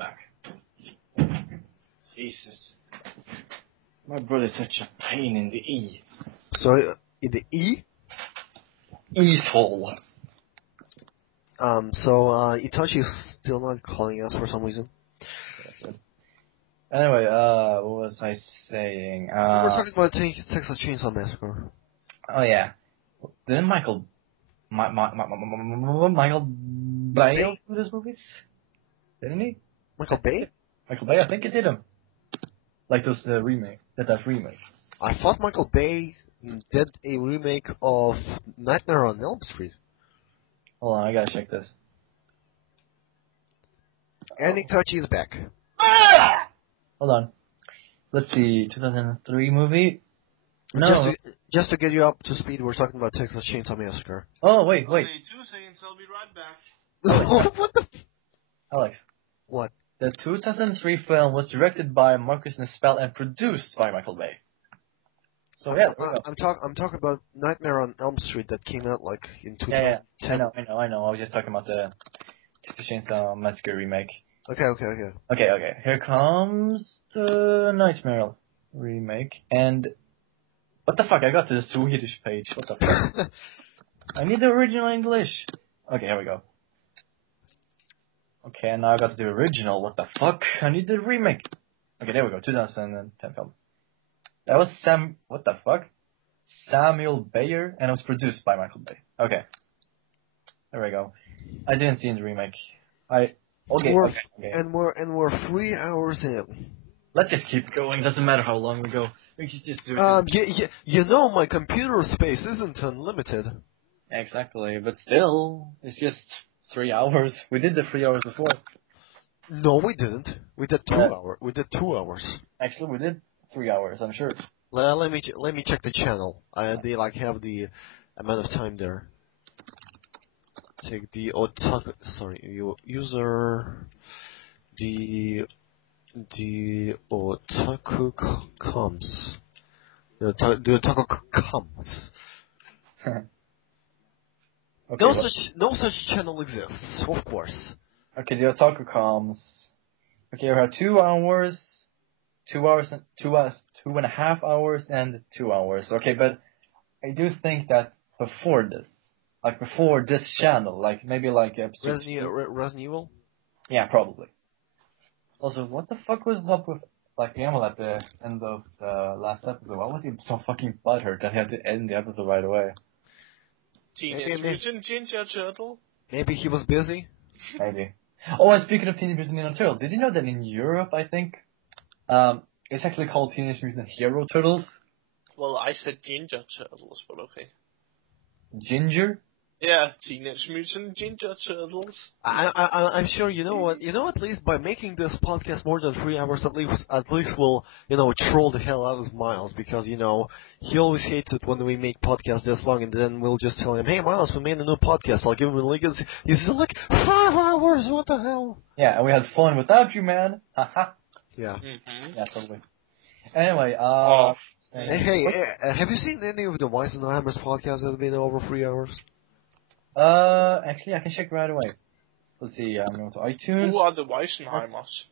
back. Jesus. My brother's such a pain in the E. Sorry, in the E? Easehole. Itachi's still not calling us for some reason. Anyway, what was I saying? We're talking about Texas Chainsaw Massacre. Oh yeah. Didn't Michael Bay do those movies? Didn't he? Michael Bay? Michael Bay, I think it did him. Like those remake. That remake. I thought Michael Bay did a remake of Nightmare on Elm Street. Hold on, I gotta check this. And Itachi is back. Hold on. Let's see, 2003 movie? No. Just to get you up to speed, we're talking about Texas Chainsaw Massacre. Oh, wait. Only 2 seconds, I'll be right back. What the Alex. What? The 2003 film was directed by Marcus Nispel and produced by Michael Bay. So yeah, I'm talking about Nightmare on Elm Street that came out like in 2010. Yeah. I know. I was just talking about the Chainsaw Massacre remake. Okay. Okay. Here comes the Nightmare remake. And what the fuck? I got to the Swedish page. What the fuck? I need the original English. Okay, here we go. Okay, now I got to the original. What the fuck? I need the remake. Okay, there we go. 2010 film. That was what the fuck? Samuel Bayer, and it was produced by Michael Bay. Okay. There we go. I didn't see the remake. Okay. And we're 3 hours in. Let's just keep going. Doesn't matter how long we go. We should just do it. You know my computer space isn't unlimited. Exactly, but still, it's just 3 hours. We did the 3 hours before. No, we didn't. We did 2 hours. We did 2 hours. Actually, we did 3 hours. I'm sure. Let me check the channel. They have the amount of time there. Take the Otaku. Sorry, user. The Otaku Comms. The Otaku Comms. Okay, no such channel exists, of course. Okay, the Otaku Comms. Okay, we have 2 hours, 2 and a half hours, and 2 hours. Okay, but I do think that before this channel, like maybe like episode Resident Evil? Yeah, probably. Also, what the fuck was up with like Emil at the end of the last episode? Why was he so fucking butthurt that he had to end the episode right away? Teenage Mutant Ninja Turtle? Maybe he was busy? Maybe. Oh, and speaking of Teenage Mutant Ninja Turtles, did you know that in Europe, I think, it's actually called Teenage Mutant Hero Turtles? Well, I said Ginger Turtles, but okay. Ginger? Yeah, Teenage Mutant Ninja Turtles. I'm sure you know what. You know, at least by making this podcast more than 3 hours, at least we'll troll the hell out of Miles, because he always hates it when we make podcasts this long, and then we'll just tell him, "Hey Miles, we made a new podcast." I'll give him a link. He's like, 5 hours? What the hell? Yeah, and we had fun without you, man. Haha. Yeah. Mm-hmm. Yeah, totally. Anyway, Hey, have you seen any of the Weisenheimer's podcasts that have been over 3 hours? Actually, I can check right away. Let's see, I'm going to iTunes. Who are the Weisenheimers?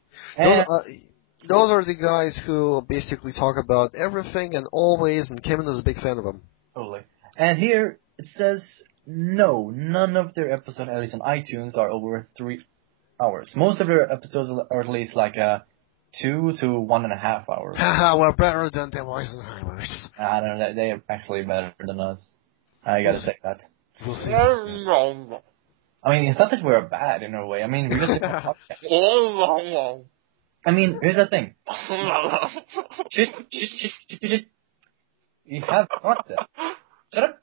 Those are the guys who basically talk about everything and always, and Kevin is a big fan of them. Totally. And here, it says, no, none of their episodes, at least on iTunes, are over 3 hours. Most of their episodes are at least like 2 to 1.5 hours. Haha, we're better than the Weisenheimers. I don't know, they are actually better than us. I gotta say that. We'll see. I mean, it's not that we're bad in a way. I mean, we just I mean, here's the thing. Shit. You have content. Shut up.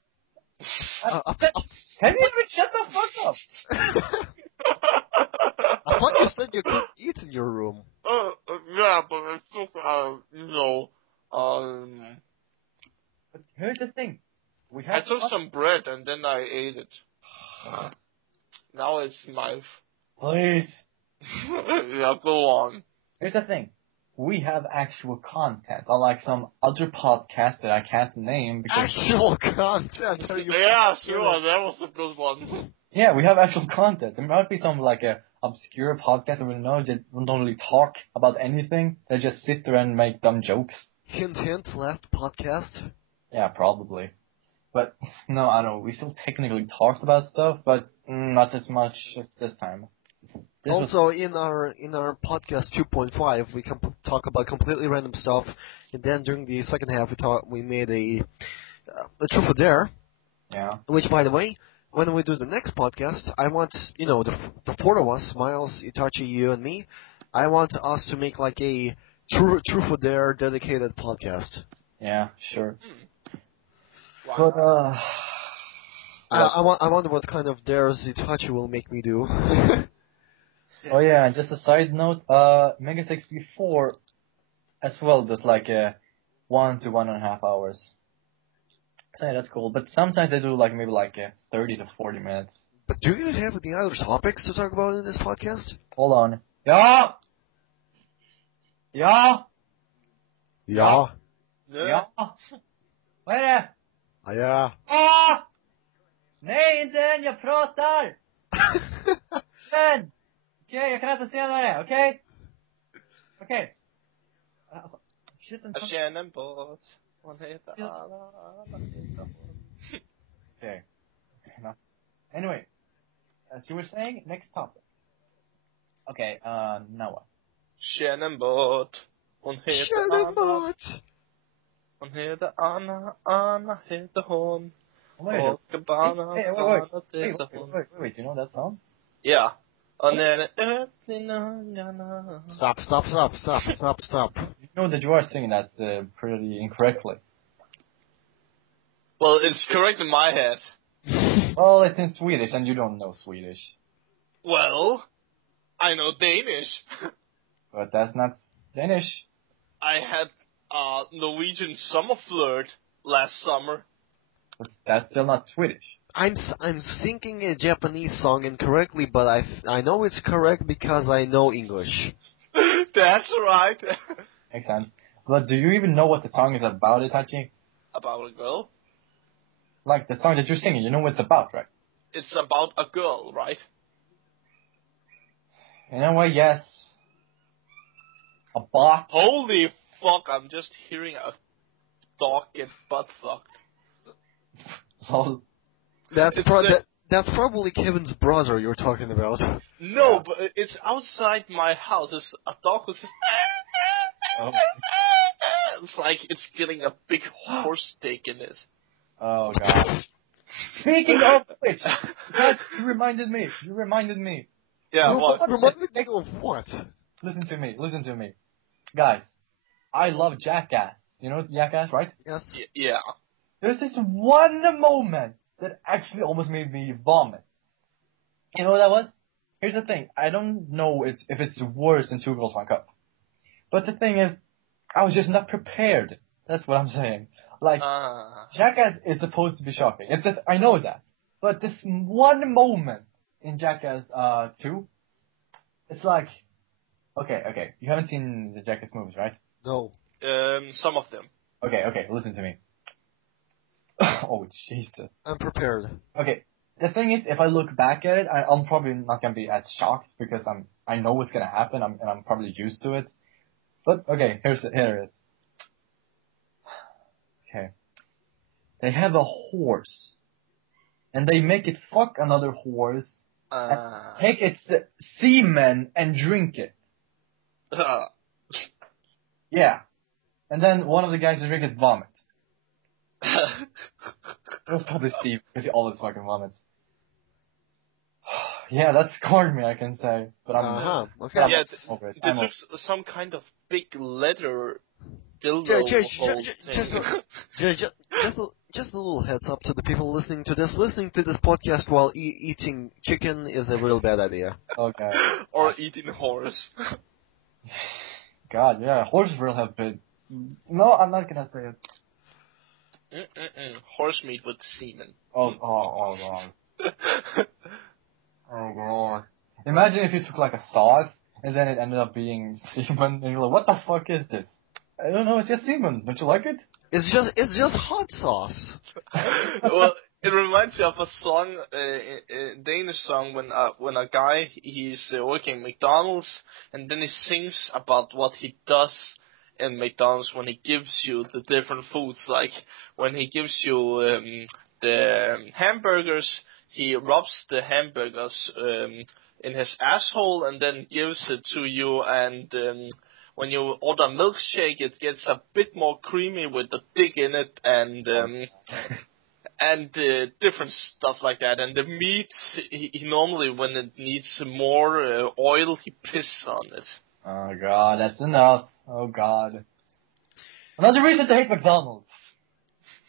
Can you even shut the fuck up? I thought you said you couldn't eat in your room. Yeah, but I took, But here's the thing. I took some bread and then I ate it. Now it's my... Please. Yeah, go on. Here's the thing. We have actual content, unlike some other podcasts that I can't name because... Actual content? Yeah, sure, that was a good one. Yeah, we have actual content. There might be some like a obscure podcast that we know that don't really talk about anything. They just sit there and make dumb jokes. Hint, hint. Last podcast. Yeah, probably. But no, I don't know. We still technically talked about stuff, but not as much as this time. This was- Also, in our podcast 2.5, we can talk about completely random stuff, and then during the second half, we made a truth or dare. yeah. Which, by the way, when we do the next podcast, I want the four of us, Miles, Itachi, you, and me. I want us to make like a truth or dare dedicated podcast. Yeah, sure. Wow. But I wonder what kind of dares Itachi will make me do. oh yeah, and just a side note, Mega 64 as well does like 1 to 1.5 hours. So yeah, that's cool. But sometimes they do like maybe like 30 to 40 minutes. But do you have any other topics to talk about in this podcast? Hold on. Yeah. Ja! Ja. Ja! Vad är det? Ja. Ah! Nej, inte än, jag pratar! Men! Okej, jag kan äta senare, okej? Okej. Alltså, shit, Jag känner en båt. Hon heter Anna. Okay. Enough. Anyway, as you were saying, next topic. Okay, now what? Känner en båt. Hon heter Anna. Hon heter Anna. Anna heter hon. Wait, you know that song? Yeah. And then Stop. You know that you are singing that pretty incorrectly. Well, it's correct in my head. Well, it's in Swedish, and you don't know Swedish. Well, I know Danish. But that's not Danish. I had Norwegian summer flirt last summer. But that's still not Swedish. I'm singing a Japanese song incorrectly, but I know it's correct because I know English. That's right. Makes sense. But do you even know what the song is about, Itachi? About a girl? Like the song that you're singing, you know what it's about, right? It's about a girl, right? You know what? Yes. A bot. Holy fuck, I'm just hearing a dog get butt fucked. Lol. That's probably Kevin's brother you're talking about. No, Yeah. but it's outside my house. It's a dog who's just... Oh. It's like it's getting a big horse steak in it. Oh god. Speaking of which, that you reminded me. Yeah, You what? Reminding me of what? Listen to me. Guys, I love Jackass. You know Jackass, right? Yes. Yeah. There's this one moment that actually almost made me vomit. You know what that was? Here's the thing. I don't know if it's worse than Two Girls, One Cup. But the thing is, I was just not prepared. That's what I'm saying. Like, Jackass is supposed to be shocking. It's just, I know that. But this one moment in Jackass 2, it's like, okay. You haven't seen the Jackass movies, right? No. Some of them. Okay, listen to me. Oh, Jesus. I'm prepared. Okay, the thing is, if I look back at it, I'm probably not gonna be as shocked because I know what's gonna happen, and I'm probably used to it. But okay, here it is. Okay, they have a horse, and they make it fuck another horse, and take its semen and drink it. Yeah, and then one of the guys who drink it vomit. It was probably Steve, because he always fucking vomits. Yeah, that scarred me, I can say. But I'm Okay. Yeah, over it. they took some kind of big leather dildo Just a little heads up to the people listening to this. Listening to this podcast while eating chicken is a real bad idea. Okay. or eating horse. God, yeah, horses will have been... No, I'm not gonna say it. Horse meat with semen. Oh, God. Oh, God. Imagine if you took, like, a sauce, and then it ended up being semen, and you're like, what the fuck is this? I don't know, it's just semen. Don't you like it? It's just hot sauce. Well, It reminds me of a song, a Danish song, when a guy he's working at McDonald's, and then he sings about what he does in McDonald's when he gives you the different foods. Like when he gives you the hamburgers, he rubs the hamburgers in his asshole and then gives it to you. And when you order a milkshake, it gets a bit more creamy with the dick in it, and different stuff like that. And the meat, he normally, when it needs more oil, he pisses on it. Oh god, that's enough. Oh god. Another reason to hate McDonald's.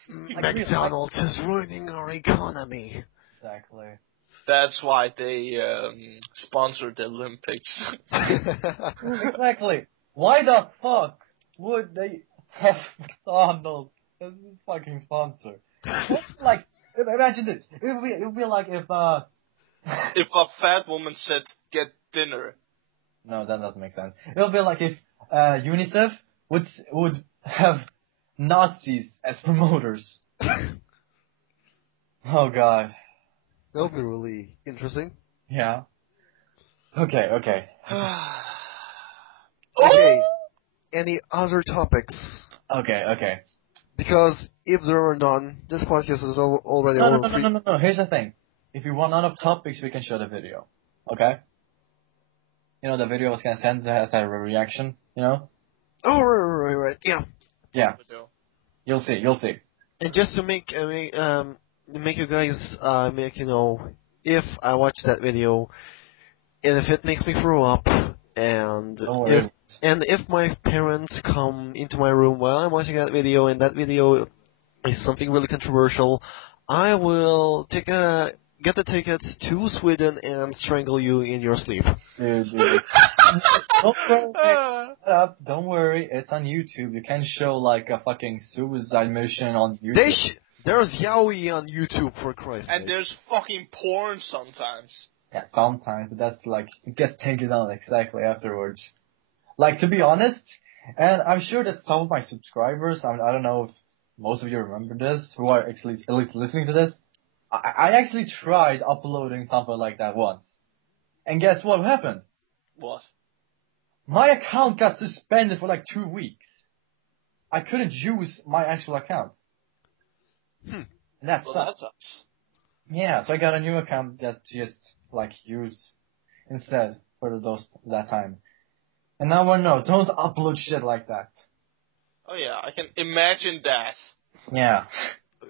McDonald's is ruining our economy. Exactly. That's why they sponsored the Olympics. Exactly. Why the fuck would they have McDonald's as this fucking sponsor? Like, imagine this. It would be like if If a fat woman said, "Get dinner." No, that doesn't make sense. It would be like if UNICEF would have Nazis as promoters. Oh god. That would be really interesting. Yeah. Okay. Okay. Any other topics? Okay. Because if there are none, this podcast is already No. over. No. Here's the thing. If you want none of topics, we can show the video. Okay? You know, the video I was gonna send as a reaction, you know? Oh, right. Yeah. Yeah. You'll see. And just to make you guys if I watch that video, and if it makes me throw up, and if my parents come into my room while I'm watching that video, and that video is something really controversial, I will get the tickets to Sweden and strangle you in your sleep. Dude. Don't worry, it's on YouTube. You can show like a fucking suicide mission on YouTube. There's yaoi on YouTube, for Christ's sake. And there's fucking porn sometimes. Yeah, sometimes, but that's like, it gets taken down exactly afterwards. Like, to be honest, and I'm sure that some of my subscribers, I don't know if most of you remember this, who are actually at least listening to this, I actually tried uploading something like that once. And guess what happened? What? My account got suspended for like 2 weeks. I couldn't use my actual account. And that sucks. That sucks. Yeah, so I got a new account that just like use instead for that time. And now I know, don't upload shit like that. Oh yeah, I can imagine that. Yeah.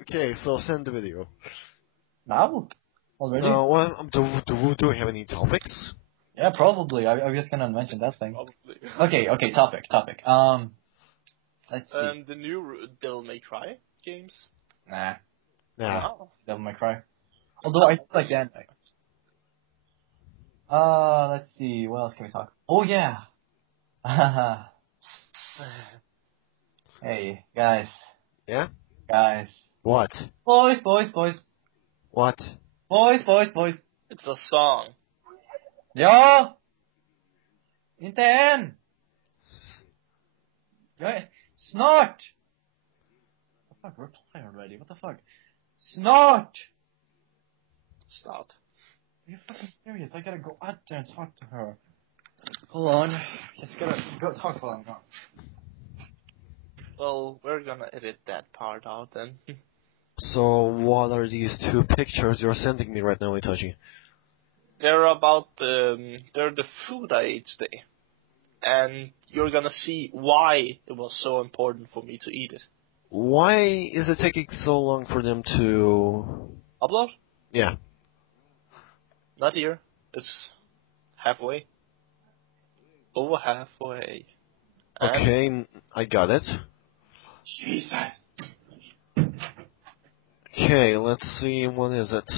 Okay, so send the video. Now? Already? Do we have any topics? Yeah, probably. I'm just gonna mention that thing. Probably. Okay, topic. Let's see. The new Devil May Cry games? Nah. Wow. Devil May Cry. Although I like the anime. Let's see, what else can we talk? Oh yeah! Hey, guys. Yeah? Guys. What? Boys. What? Boys. It's a song. Ja! Inte än! Snart! What the fuck, reply already, what the fuck? Snart! Start. Are you fucking serious? I gotta go out there and talk to her. Hold on. Just gotta go talk to her. Well, we're gonna edit that part out then. So, what are these two pictures you're sending me right now, Itachi? They're the food I ate today. And you're gonna see why it was so important for me to eat it. Why is it taking so long for them to... Upload? Yeah. Not here. It's halfway. Over halfway. Okay, I got it. Jesus! Okay, let's see, what is it?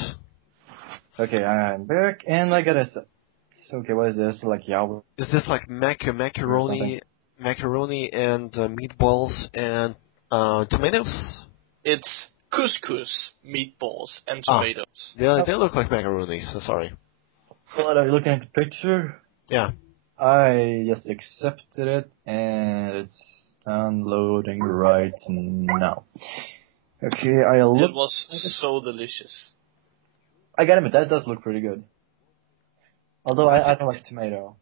Okay, I'm back, and I gotta... Okay, what is this? Like, Yahweh? Is this like macaroni and meatballs and tomatoes? It's couscous, meatballs, and tomatoes. They look like macaronis, sorry. Are you looking at the picture? Yeah. I just accepted it, and it's downloading right now. Okay, I'll It look. was so delicious. I gotta admit, that does look pretty good. Although I don't like tomato.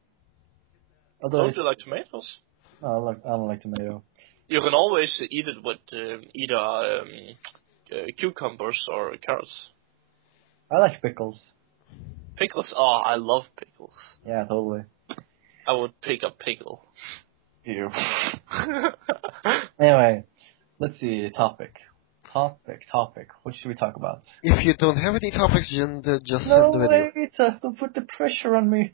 Although Don't it's, you like tomatoes? no, I don't like tomato. You can always eat it with either cucumbers or carrots. I like pickles. Pickles? Oh, I love pickles. Yeah, totally. I would pick a pickle. Ew. Anyway, let's see. Topic. What should we talk about? If you don't have any topics, just No, send the video. wait. Don't put the pressure on me.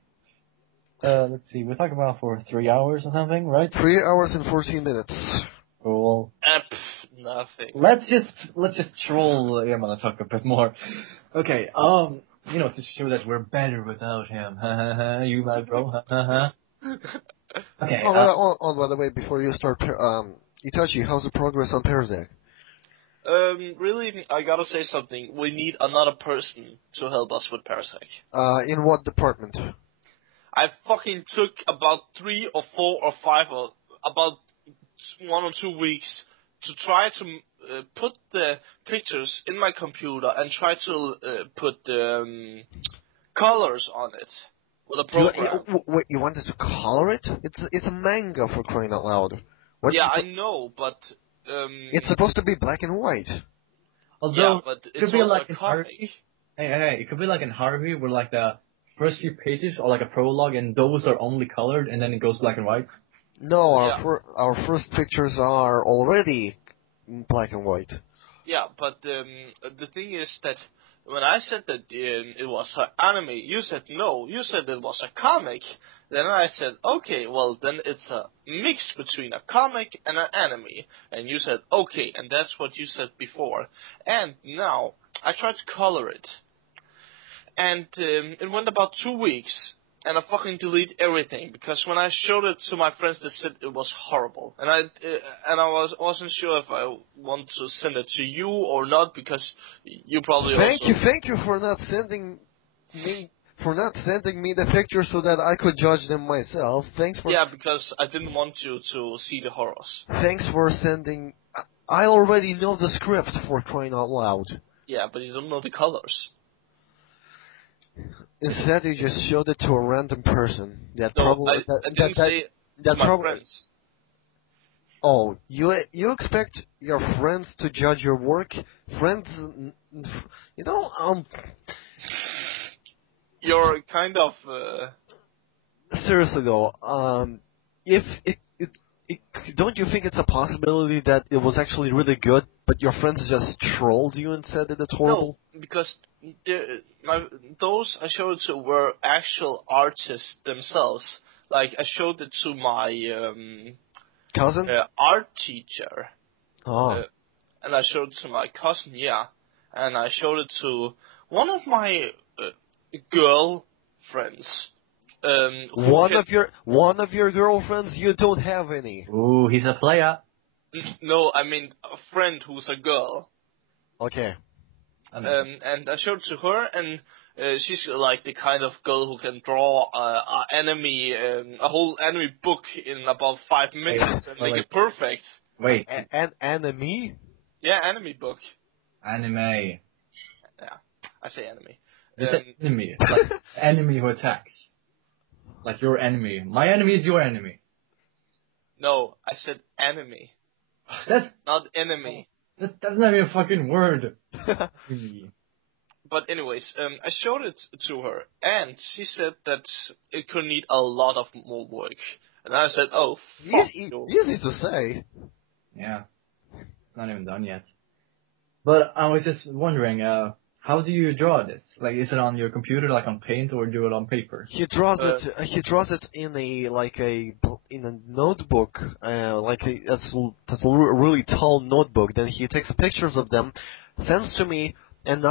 Let's see. We're talking about for 3 hours or something, right? 3 hours and 14 minutes. Cool. Nothing. Let's just troll him and talk a bit more. Okay. To show that we're better without him. You my bro. Okay. By the way, before you start, Itachi, how's the progress on Parasect? Really, I gotta say something. We need another person to help us with Parasect. In what department? I fucking took about 3 or 4 or 5 or about 1 or 2 weeks to try to put the pictures in my computer and try to put colors on it with a program. Wait, you wanted to color it? It's a manga, for crying out loud. Yeah, I know, but it's supposed to be black and white. Although, yeah, but it it's could be also like a in comic. Harvey. Hey, it could be like in Harvey, where like the first few pages are like a prologue, and those are only colored, and then it goes black and white. No, Yeah. our first pictures are already black and white. Yeah, but the thing is that when I said that it was an anime, you said no. You said it was a comic. Then I said, okay, well then it's a mix between a comic and an anime. And you said, okay, and that's what you said before. And now I tried to color it, and it went about 2 weeks. And I fucking delete everything, because when I showed it to my friends, they said it was horrible. And I wasn't sure if I want to send it to you or not, because you probably Thank you for not sending me the pictures so that I could judge them myself. Yeah, because I didn't want you to see the horrors. Thanks for sending. I already know the script, for crying out loud. Yeah, but you don't know the colors. Instead, you just showed it to a random person. I didn't say to my friends. Oh, you expect your friends to judge your work? Friends, You're kind of. Seriously though, if don't you think it's a possibility that it was actually really good, but your friends just trolled you and said that it's horrible? No, because those I showed it to were actual artists themselves. Like, I showed it to my Cousin? art teacher. Oh. And I showed it to my cousin, yeah. And I showed it to one of my girlfriends. One of your girlfriends? You don't have any. Ooh, he's a player. No, I mean a friend who's a girl. Okay. And I showed it to her, and she's like the kind of girl who can draw a whole anime book in about 5 minutes and make it perfect. Wait. An enemy? Yeah, anime book. Anime. Yeah, I say anime. It's an enemy. Like enemy who attacks. Like your enemy. My enemy is your enemy. No, I said anime. That's not enemy. That's not even a fucking word. But anyways, I showed it to her, and she said that it could need a lot of more work. And I said, oh, fuck you. Easy to say. Yeah. It's not even done yet. But I was just wondering, how do you draw this? Like, is it on your computer, like on Paint, or do it on paper? He draws it in a notebook, that's a really tall notebook. Then he takes pictures of them, sends to me, and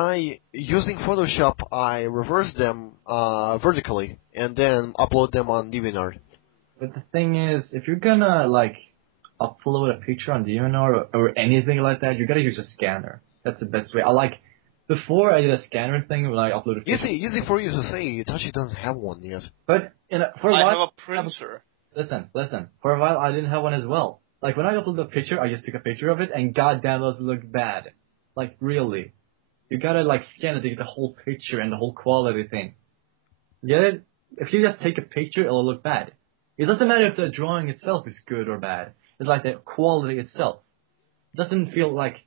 using Photoshop, I reverse them vertically, and then upload them on DeviantArt. But the thing is, if you're gonna like upload a picture on DeviantArt or anything like that, you gotta use a scanner. That's the best way. Before I did a scanner thing when I uploaded. Easy for you to say. Itachi doesn't have one yet. But for a while, I have a printer. Listen. For a while, I didn't have one as well. Like when I uploaded a picture, I just took a picture of it, and goddamn, those looked bad. Like, really. You gotta, like, scan it to get the whole picture and the whole quality thing. Get it? If you just take a picture, it'll look bad. It doesn't matter if the drawing itself is good or bad. It's like the quality itself. It doesn't feel like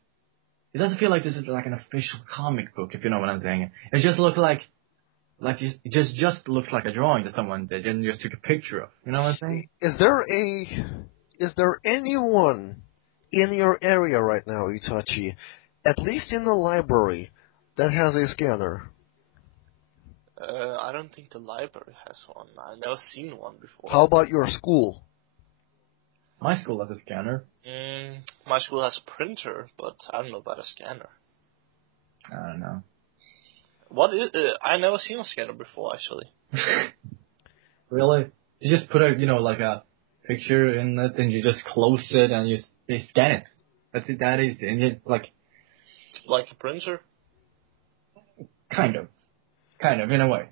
this is like an official comic book, if you know what I'm saying. It just looks it just looks like a drawing that someone did and just took a picture of. You know what I'm saying? Is there anyone in your area right now, Itachi, at least in the library, that has a scanner? I don't think the library has one. I've never seen one before. How about your school? My school has a scanner. My school has a printer, but I don't know about a scanner. I don't know. What is? I never seen a scanner before, actually. Really? You just put like a picture in it, and you just close it, and they scan it. That's it. That is, and you like a printer. Kind of, in a way,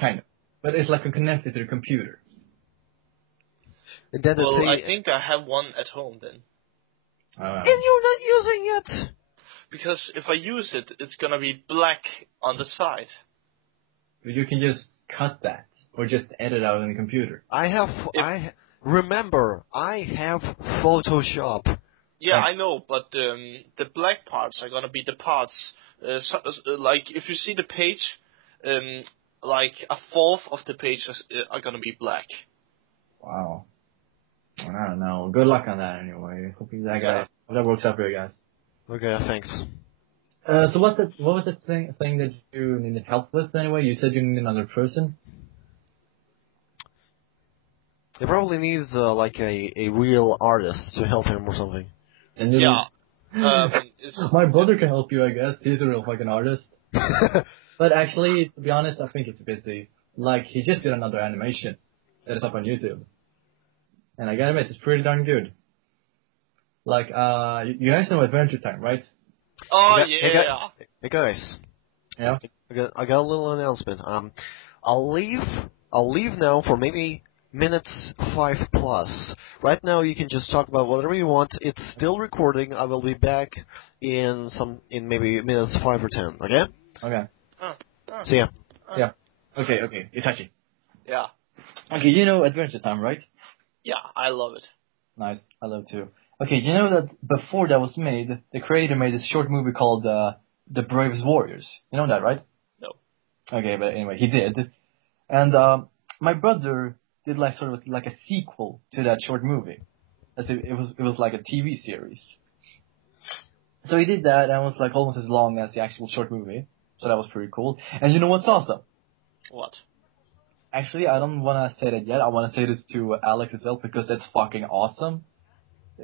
kind of. But it's like connected to the computer. And then Well, I think I have one at home then. And you're not using it! Because if I use it, it's gonna be black on the side. You can just cut that, or just edit out on the computer. Remember, I have Photoshop. Yeah, I know, but the black parts are gonna be the parts. Like if you see the page, like a fourth of the pages are gonna be black. Wow. I don't know. Good luck on that anyway. Hope that works out for you guys. Okay, thanks. So what was that thing that you needed help with anyway? You said you need another person? He probably needs like a real artist to help him or something. And Yeah. My brother can help you, I guess. He's a real fucking artist. But actually, to be honest, I think it's busy. Like, he just did another animation that is up on YouTube. And I gotta admit, it's pretty darn good. Like, you guys know Adventure Time, right? Oh, Hey guys. Yeah? I got a little announcement. I'll leave now for maybe minutes 5+. Right now you can just talk about whatever you want. It's still recording. I will be back in maybe minutes 5 or 10, okay? Okay. See ya. Yeah. Okay, Itachi. Yeah. Okay, you know Adventure Time, right? Yeah, I love it. Nice, I love it too. Okay, you know that before that was made, the creator made this short movie called The Bravest Warriors. You know that, right? No. Okay, but anyway, he did. And my brother did like sort of like a sequel to that short movie. As it was like a TV series. So he did that, and it was like almost as long as the actual short movie. So that was pretty cool. And you know what's awesome? What? Actually, I don't want to say that yet. I want to say this to Alex as well, because that's fucking awesome.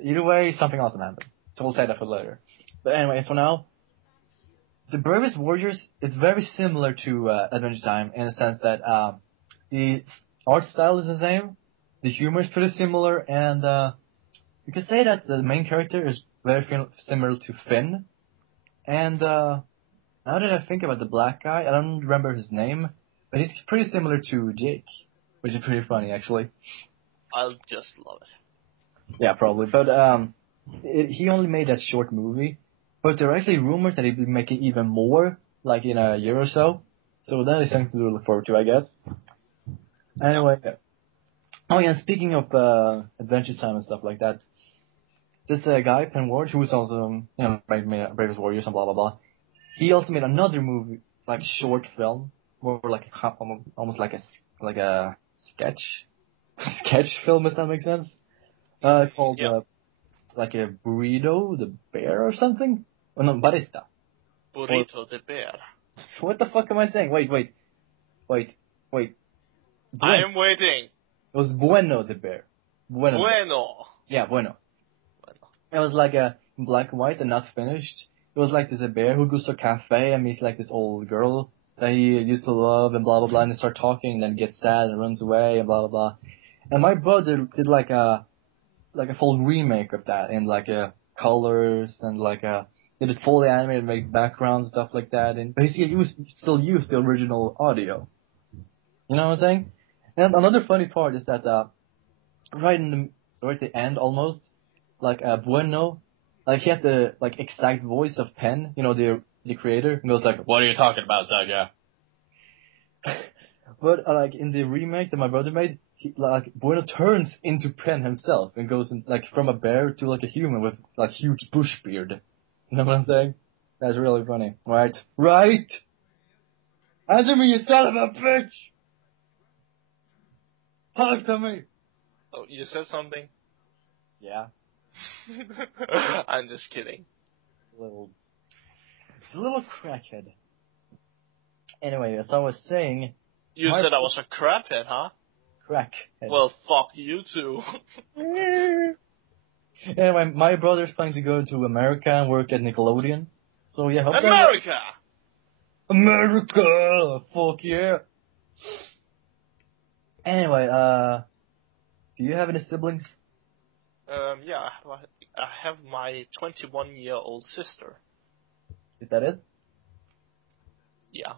Either way, something awesome happened. So we'll say that for later. But anyway, for now, The Bravest Warriors is very similar to Adventure Time in the sense that the art style is the same, the humor is pretty similar, and you could say that the main character is very similar to Finn. And now that I think about the black guy, I don't remember his name, but he's pretty similar to Jake, which is pretty funny actually. I'll just love it. Yeah, probably. But he only made that short movie. But there are actually rumors that he'll be making even more, like in a year or so. So that is something to look forward to, I guess. Anyway. Oh yeah, speaking of Adventure Time and stuff like that, this guy, Penn Ward, who's also, made Bravest Warriors and blah blah blah, he also made another movie, like short film, more like almost like a sketch film, if that makes sense. Called like a Burrito the Bear or something? Oh no, Barista. Burrito the Bear. What the fuck am I saying? Wait. I am waiting. It was Bueno the Bear. Bueno. Yeah, Bueno. It was like a black and white and not finished. It was like there's a bear who goes to a cafe and meets like this old girl that he used to love and blah blah blah, and they start talking and then gets sad and runs away and blah blah blah. And my brother did like a full remake of that in like colors and did it fully animated, made backgrounds and stuff like that, and basically still used the original audio. You know what I'm saying? And another funny part is that right at the end almost, like Bueno, Like he has the like exact voice of Penn, you know, the creator, and goes like, "What are you talking about, Saga?" But like in the remake that my brother made, like Bueno turns into Penn himself and goes in, like from a bear to like a human with like huge bush beard. You know what I'm saying? That's really funny. Right? Right? Answer me, you son of a bitch! Talk to me! Oh, you said something? Yeah. I'm just kidding. He's a little crackhead. Anyway, as I was saying, You said I was a craphead, huh? crackhead. Well, fuck you too. Anyway, my brother's planning to go to America and work at Nickelodeon. So yeah, hope America! America! Fuck yeah! Anyway, do you have any siblings? Yeah, I have my 21-year-old sister. Is that it? Yeah.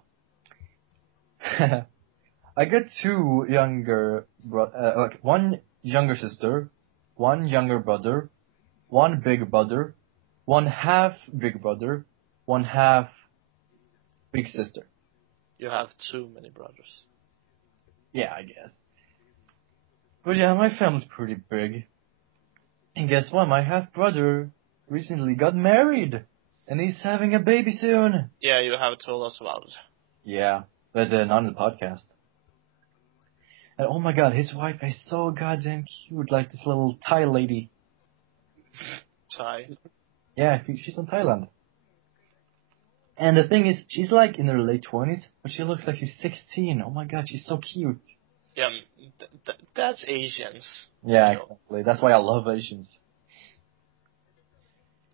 I got two younger one younger sister, one younger brother, one big brother, one half big brother, one half big sister. You have too many brothers. Yeah, I guess. But yeah, my family's pretty big. And guess what? My half brother recently got married, and he's having a baby soon. Yeah, you have told us about it. Yeah, but not on the podcast. And oh my god, his wife is so goddamn cute, like this little Thai lady. Thai. Yeah, she's from Thailand. And the thing is, she's like in her late 20s, but she looks like she's 16. Oh my god, she's so cute. Yeah, that's Asians. Yeah, exactly. That's why I love Asians.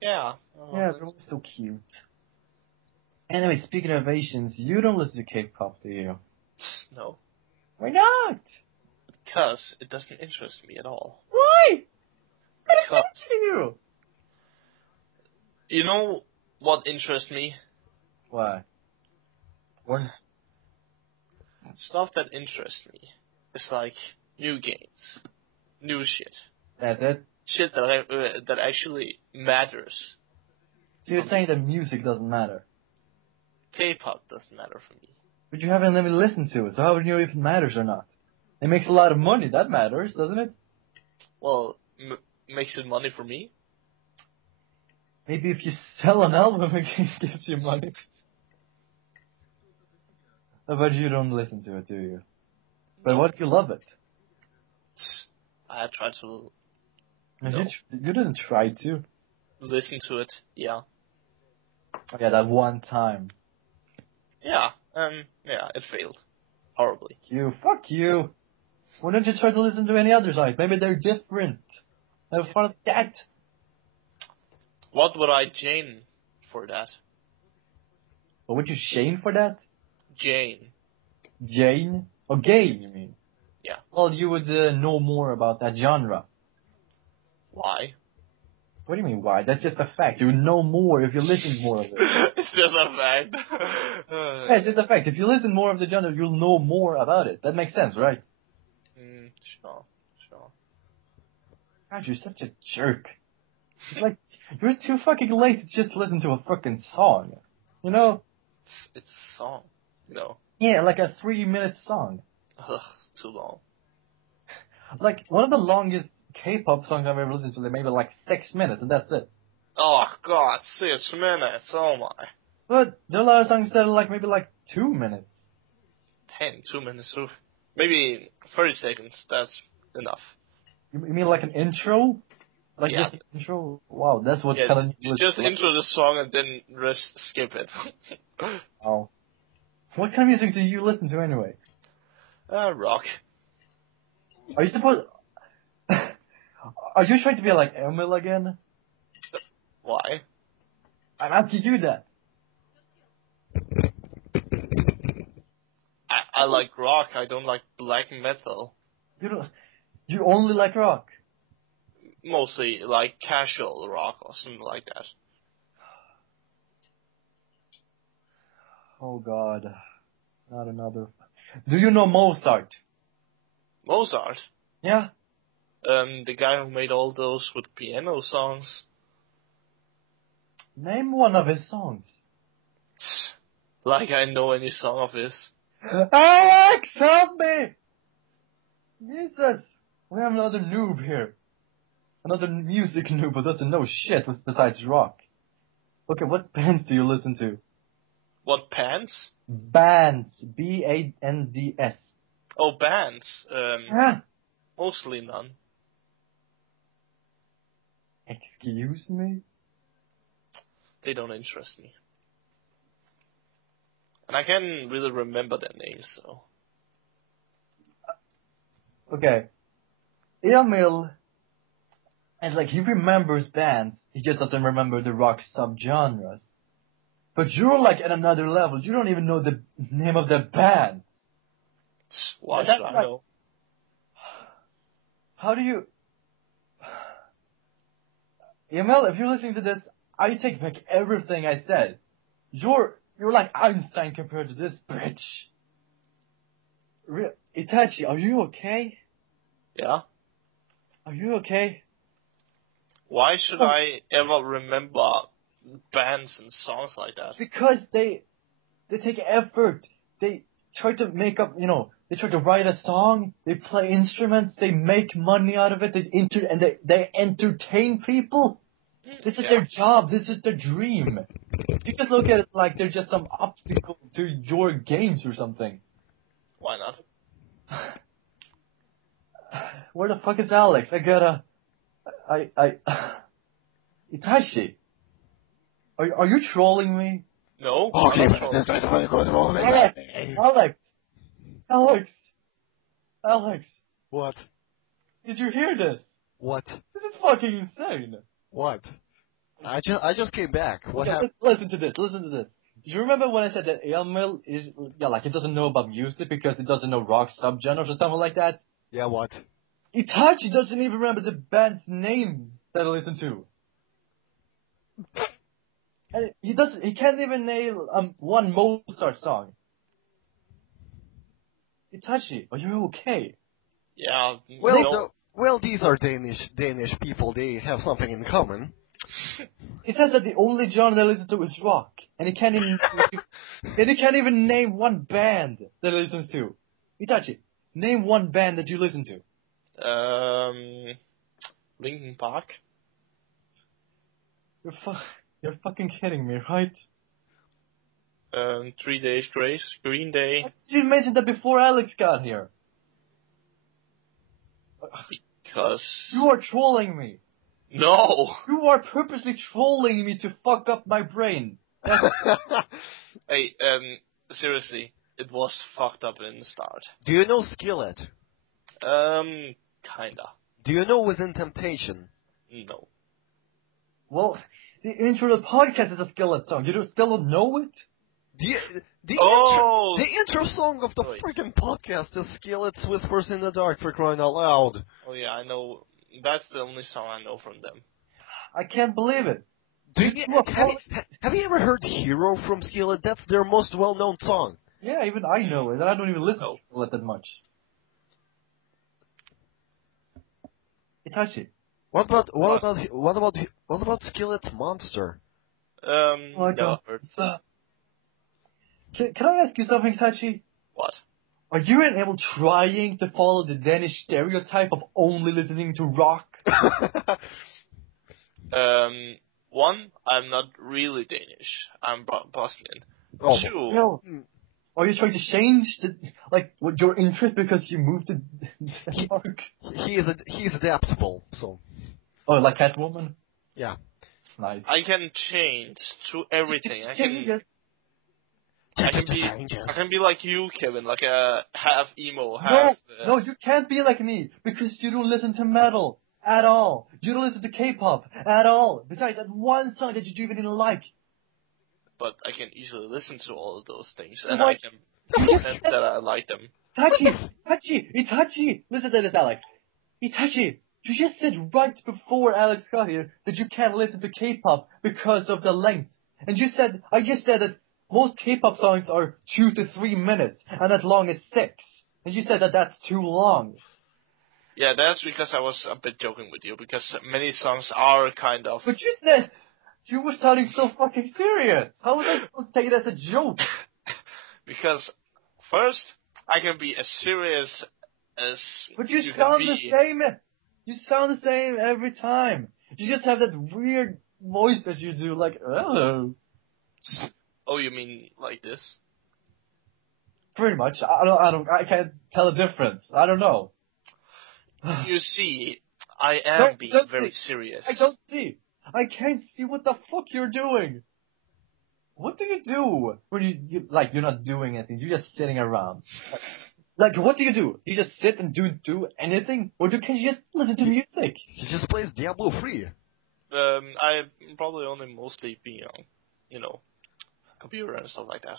Yeah. Yeah, they're always so cute. Anyway, speaking of Asians, you don't listen to K-pop, do you? No. Why not? Because it doesn't interest me at all. Why? Because, What does it you? you know what interests me? Why? What? Stuff that interests me is like new games, new shit. That's it? Shit that actually matters. So you're saying that music doesn't matter? K-pop doesn't matter for me. But you haven't even listened to it, so how would you know if it matters or not? It makes a lot of money, that matters, doesn't it? Well, makes it money for me? Maybe if you sell an album, it gives you money. But you don't listen to it, do you? But No. what if you love it? I tried to You didn't try to. listen to it, yeah. Yeah, that one time. Yeah, it failed. Horribly. Fuck you. Why don't you try to listen to any other side? Maybe they're different. Have fun with that. What would I Jane for that? What would you shame for that? Jane. Jane? Or gay, you mean? Yeah. Well, you would know more about that genre. Why? What do you mean, why? That's just a fact. You would know more if you listened more of it. It's just a fact. Yeah, it's just a fact. If you listen more of the genre, you'll know more about it. That makes sense, right? Sure. God, you're such a jerk. It's like, you're too fucking lazy to just listen to a fucking song. You know? It's a song, you know. Yeah, like a 3-minute song. Ugh, too long. Like, one of the longest K-pop songs I've ever listened to, they maybe like 6 minutes, and that's it. Oh, God, 6 minutes, oh my. But there are a lot of songs that are like maybe like 2 minutes. 2 minutes, maybe 30 seconds, that's enough. You mean like an intro? Like Yeah. just an intro? Wow, that's what Yeah, kind of... just intro the song and then rest skip it. Oh. What kind of music do you listen to anyway? Rock. Are you supposed... Are you trying to be like Emil again? Why? I'm asking you that. I like rock, I don't like black metal. You only like rock? Mostly like casual rock or something like that. Oh god. Not another... Do you know Mozart? Mozart? Yeah? The guy who made all those with piano songs. Name one of his songs. Like I know any song of his. Alex, help me! Jesus! We have another noob here. Another music noob who doesn't know shit besides rock. Okay, what bands do you listen to? What bands? Bands. B-A-N-D-S. Oh, bands. Huh? Mostly none. Excuse me? They don't interest me. And I can't really remember their names, so. Okay. Emil, and like he remembers bands, he just doesn't remember the rock subgenres. But you're like at another level. You don't even know the name of the band. Why That's should I like- know? How do you... Emil, if you're listening to this, I take back everything I said. You're like Einstein compared to this bitch. Itachi, are you okay? Yeah? Are you okay? Why should I ever remember bands and songs like that? Because they take effort. They try to make up, they try to write a song, they play instruments, they make money out of it, they entertain people. This is their job, this is their dream. You just look at it like they're just some obstacle to your games or something. Why not? Where the fuck is Alex? Itachi, are you trolling me? No. Okay, I'm not sure. Alex, What? did you hear this? What? This is fucking insane. What? I just came back. What Okay, happened? listen to this. Do you remember when I said that Emil is, he doesn't know about music because he doesn't know rock subgenres or something like that? Yeah, what? Itachi doesn't even remember the band's name that I listen to. And he can't even name one Mozart song. Itachi, are you okay? Yeah. Well, no. well, these are Danish people. They have something in common. He says that the only genre they listen to is rock, and he can't even name one band that he listens to. Itachi, name one band that you listen to. Linkin Park. You're fucking kidding me, right? 3 Days Grace, Green Day. You mentioned that before Alex got here. Because... You are trolling me. No! You are purposely trolling me to fuck up my brain. Hey, seriously, it was fucked up in the start. Do you know Skillet? Kinda. Do you know Within Temptation? No. Well, the intro to the podcast is a Skillet song. You still don't know it? The Oh! intro song of the Wait. freaking podcast is Skillet's Whispers in the Dark, for crying out loud. Oh yeah, I know. That's the only song I know from them. I can't believe it. Have you ever heard Hero from Skillet? That's their most well-known song. Yeah, even I know it, and I don't even listen No. to Skillet that much. Itachi. What about Skillet's Monster? my Never God. heard. Can I ask you something, Itachi? What? Are you and Emil trying to follow the Danish stereotype of only listening to rock? One, I'm not really Danish. I'm Bosnian. Oh, Two, No. Are you trying to change your interest because you moved to Denmark? he's adaptable, so Oh, like Catwoman? yeah. Nice. I can change to everything. I can be like you, Kevin, like a half emo, half. No, you can't be like me because you don't listen to metal at all. You don't listen to K-pop at all. Besides that one song that you do even like. But I can easily listen to all of those things, and What? I can pretend that I like them. Itachi, listen to this, Alex. Itachi, you just said right before Alex got here that you can't listen to K-pop because of the length. And I just said that most K-pop songs are 2 to 3 minutes, and as long as 6. And you said that that's too long. Yeah, that's because I was a bit joking with you, because many songs are kind of... But you said You were sounding so fucking serious. How was I supposed to take it as a joke? Because first, I can be as serious as But you can sound be. the same. You sound the same every time. You just have that weird voice that you do, like, oh. Oh, you mean like this? Pretty much. I can't tell the difference. I don't know. You see, I am being very serious. I don't see. I can't see what the fuck you're doing. What do you do when you're not doing anything? You're just sitting around. Like, what do? You just sit and do anything? Or can you just listen to music? He just plays Diablo 3. I probably only mostly be on, computer and stuff like that.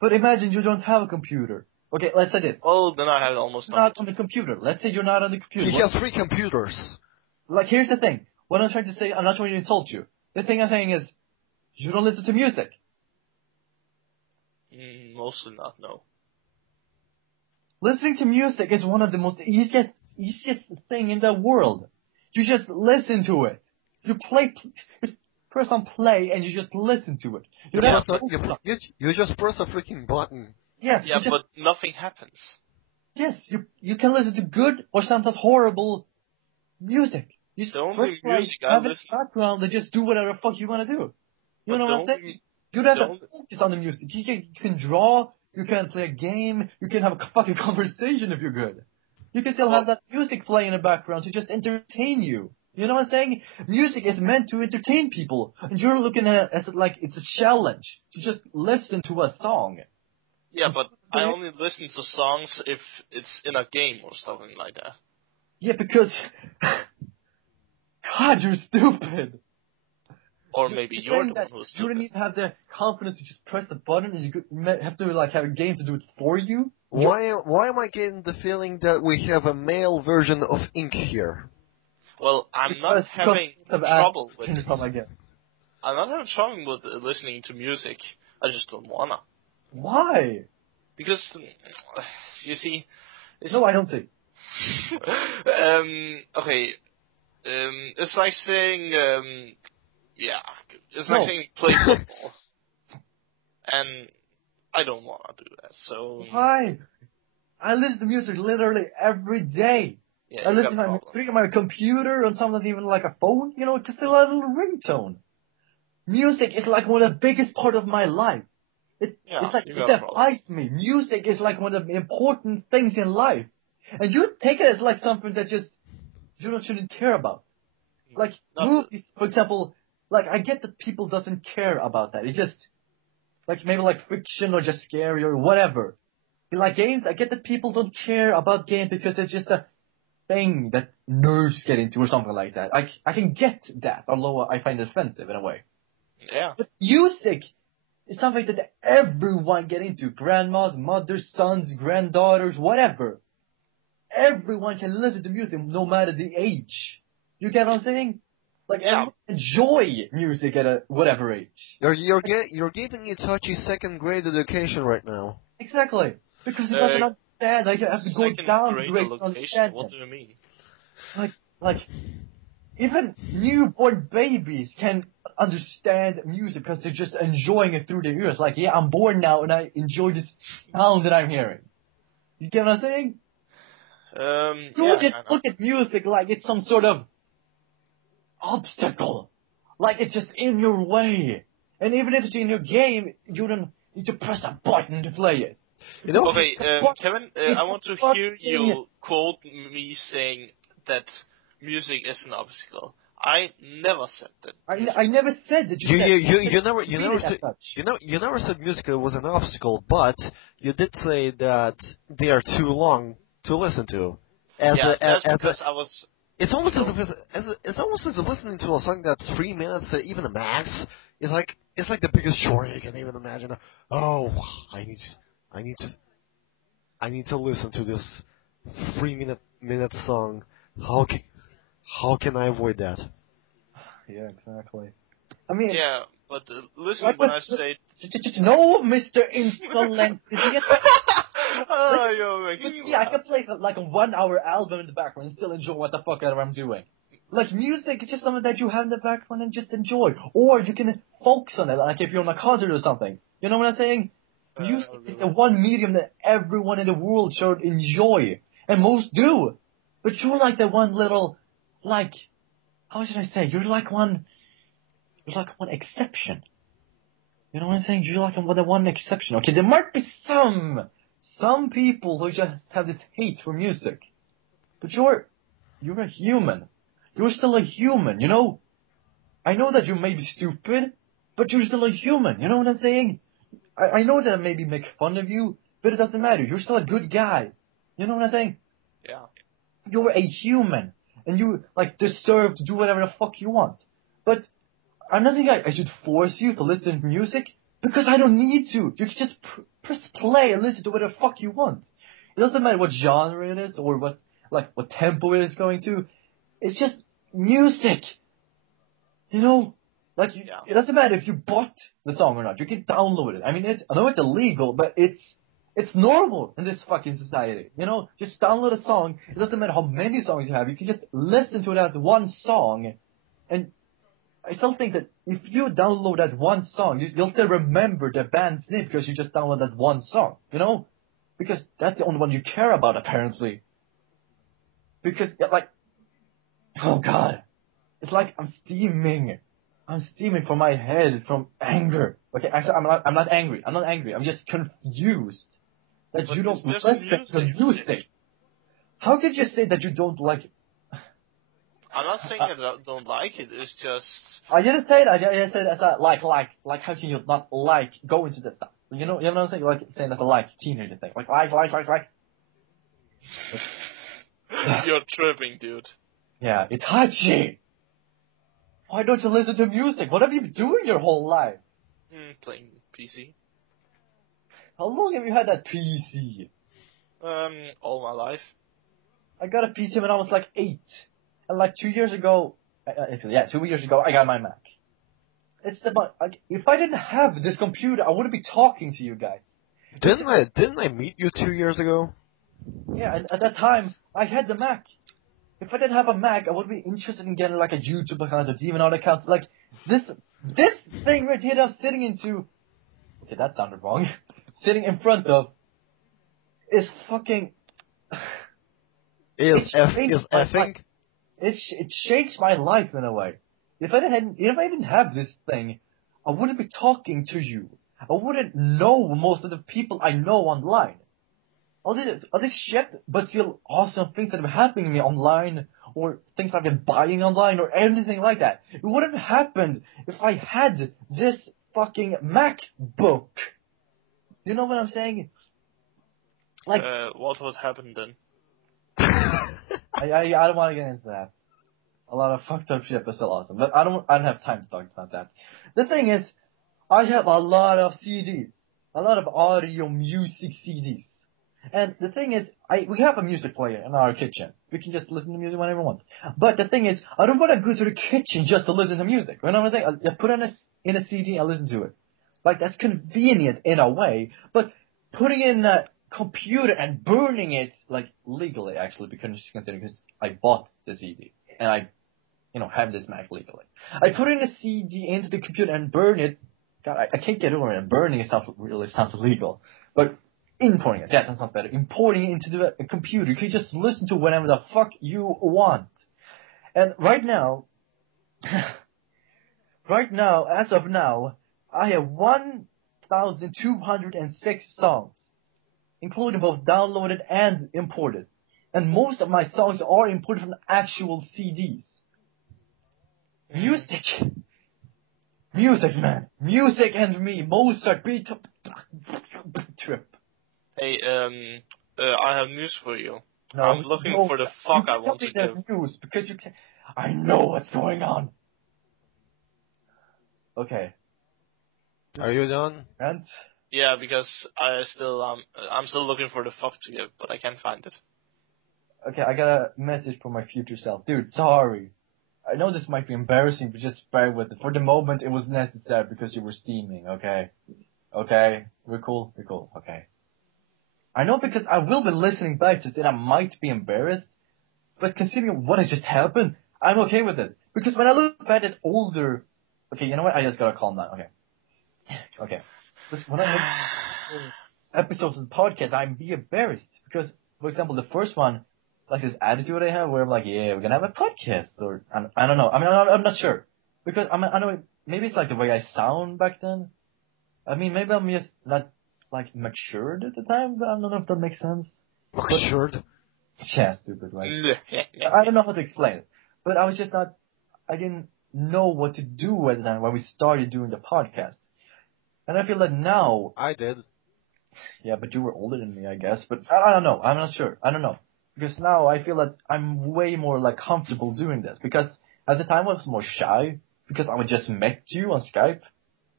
But imagine you don't have a computer. Okay, let's say this. Oh, then I have almost Not on the computer. Let's say you're not on the computer. He has 3 computers. Like, here's the thing. What I'm trying to say, I'm not trying to insult you. The thing I'm saying is, you don't listen to music. Mostly not, no. Listening to music is one of the most easiest thing in the world. You just listen to it. You press on play and you just listen to it. You just press a freaking button. Yeah, but nothing happens. Yes, you can listen to good or sometimes horrible music. You just the only music I have a background and just do whatever the fuck you want to do. You know what I'm saying? You don't have to focus on the music. You can draw, you can play a game, you can have a fucking conversation if you're good. You can still have that music playing in the background to just entertain you. You know what I'm saying? Music is meant to entertain people, and you're looking at it as like it's a challenge to just listen to a song. Yeah, but I only listen to songs if it's in a game or something like that. Yeah, because God, you're stupid. Or maybe you're the one who's stupid. You don't even have the confidence to just press the button, and you have to like have a game to do it for you. Why am I getting the feeling that we have a male version of Ink here? Well, I'm not having trouble with it. I'm not having trouble with listening to music. I just don't wanna. Why? Because, you see... No, I don't see. Okay. It's like saying, it's like saying play football. And I don't want to do that, so... Why? I listen to music literally every day. Yeah, I listen to music on my computer and sometimes even like a phone, because it's a little ringtone. Music is like one of the biggest part of my life. It's like it defines me. Music is like one of the important things in life. And you take it as like something that just you shouldn't care about. Like movies, for example, like I get that people doesn't care about that. It's just like maybe like fiction or just scary or whatever. Like games, I get that people don't care about games because it's just a thing that nerds get into or something like that. I can get that, although I find it offensive in a way. Yeah. But music is something that everyone get into. Grandmas, mothers, sons, granddaughters, whatever. Everyone can listen to music no matter the age. You get what I'm saying? Like, enjoy music at a whatever age. You're giving a touchy second grade education right now. Exactly. Because it doesn't understand. Like, you have to go down grade to understand. What do you mean? Like, even newborn babies can understand music because they're just enjoying it through their ears. Like, yeah, I'm born now and I enjoy this sound that I'm hearing. You get what I'm saying? You just look at music like it's some sort of obstacle. Like it's just in your way. And even if it's in your game, you don't need to press a button to play it. Okay, Kevin, I want to hear you quote me saying that music is an obstacle. I never said that. I never said that. You never said music was an obstacle, but you did say that they are too long to listen to. It's almost as if listening to a song that's 3 minutes, even the max, is like the biggest chore you can even imagine. Oh, I need to listen to this 3-minute song. How can I avoid that? Yeah, exactly. I mean, yeah, but listen when I say. No, Mr. Insolent. You're making me laugh. I can play like a 1-hour album in the background and still enjoy what the fuck ever I'm doing. Like, music is just something that you have in the background and just enjoy. Or you can focus on it, like if you're on a concert or something. You know what I'm saying? Music is the one medium that everyone in the world should enjoy. And most do. But you're like the one little, like, how should I say? You're like one exception. You know what I'm saying? You're like the one exception. Okay, there might be some people who just have this hate for music. But you're a human. You're still a human, you know? I know that you may be stupid, but you're still a human, you know what I'm saying? I know that I maybe make fun of you, but it doesn't matter. You're still a good guy. You know what I'm saying? Yeah. You're a human, and you, like, deserve to do whatever the fuck you want. But I'm not saying I should force you to listen to music, because I don't need to. You can just press play and listen to whatever the fuck you want. It doesn't matter what genre it is, or what tempo it is going to. It's just music. You know? Like, It doesn't matter if you bought the song or not. You can download it. I mean, I know it's illegal, but it's normal in this fucking society. You know? Just download a song. It doesn't matter how many songs you have. You can just listen to it as one song. And I still think that if you download that one song, you'll still remember the band's name because you just downloaded that one song. You know? Because that's the only one you care about, apparently. Because, like, oh god. It's like I'm steaming. I'm steaming from my head from anger. Okay, actually, I'm not angry. I'm just confused that But you don't it's just listen to music. How could you say that you don't like it? I'm not saying I don't like it. It's just. I didn't say that. I just said as a like. How can you not like go into that stuff? You know what I'm saying? Like saying that's a like teenager thing. Like. You're tripping, dude. Yeah, Itachi. Why don't you listen to music? What have you been doing your whole life? Playing PC. How long have you had that PC? All my life. I got a PC when I was like 8. And like 2 years ago, 2 years ago, I got my Mac. It's like, if I didn't have this computer, I wouldn't be talking to you guys. Didn't I meet you 2 years ago? Yeah, and at that time, I had the Mac. If I didn't have a Mac, I would be interested in getting like a YouTube account, a DeviantArt account. Like, this thing right here that I'm sitting into, okay, that sounded wrong, sitting in front of, is fucking, effing? It changed my life in a way. If I didn't have this thing, I wouldn't be talking to you. I wouldn't know most of the people I know online. All this shit, but still awesome things that have happened to me online, or things I've been buying online, or anything like that. It wouldn't have happened if I had this fucking MacBook. You know what I'm saying? Like, what would happen then? I don't want to get into that. A lot of fucked up shit, but still awesome. But I don't have time to talk about that. The thing is, I have a lot of CDs, a lot of audio music CDs. And the thing is, we have a music player in our kitchen. We can just listen to music whenever we want. But the thing is, I don't want to go to the kitchen just to listen to music. You know what I'm saying? I put it in a CD and listen to it. Like, that's convenient in a way, but putting in a computer and burning it, like, legally, actually, because I bought the CD. And I, have this Mac legally. I put in a CD into the computer and burn it. God, I can't get over it. Burning it sounds illegal. But importing it, yeah, that sounds better. Importing it into the computer, you can just listen to whatever the fuck you want. And right now, as of now, I have 1,206 songs, including both downloaded and imported. And most of my songs are imported from actual CDs. Music, man. Music and me. Mozart, Beethoven, trip. Hey, I have news for you. No, I'm looking for the fuck I want to give. News because you can. I know what's going on. Okay. Are you done? And? Yeah, because I'm still looking for the fuck to give, but I can't find it. Okay, I got a message from my future self. Dude, sorry. I know this might be embarrassing, but just bear with it. For the moment, it was necessary because you were steaming, okay? Okay? We're cool? Okay. I know because I will be listening back to it and I might be embarrassed, but considering what has just happened, I'm okay with it. Because when I look back at older... Okay, you know what? I just gotta calm down. Okay. Because when I look at episodes of the podcast, I'm be embarrassed. Because, for example, the first one, like this attitude I have where I'm like, yeah, we're gonna have a podcast. Or, I don't know. I mean, I'm not sure. Because, I know, maybe it's like the way I sound back then. I mean, maybe I'm just not, like, matured at the time, but I don't know if that makes sense. Matured? Yeah, stupid, right? I don't know how to explain it. But I was just not, I didn't know what to do at the time when we started doing the podcast. And I feel that now... I did. Yeah, but you were older than me, I guess. But I don't know. I'm not sure. I don't know. Because now I feel that I'm way more, like, comfortable doing this. Because at the time I was more shy. Because I just met you on Skype.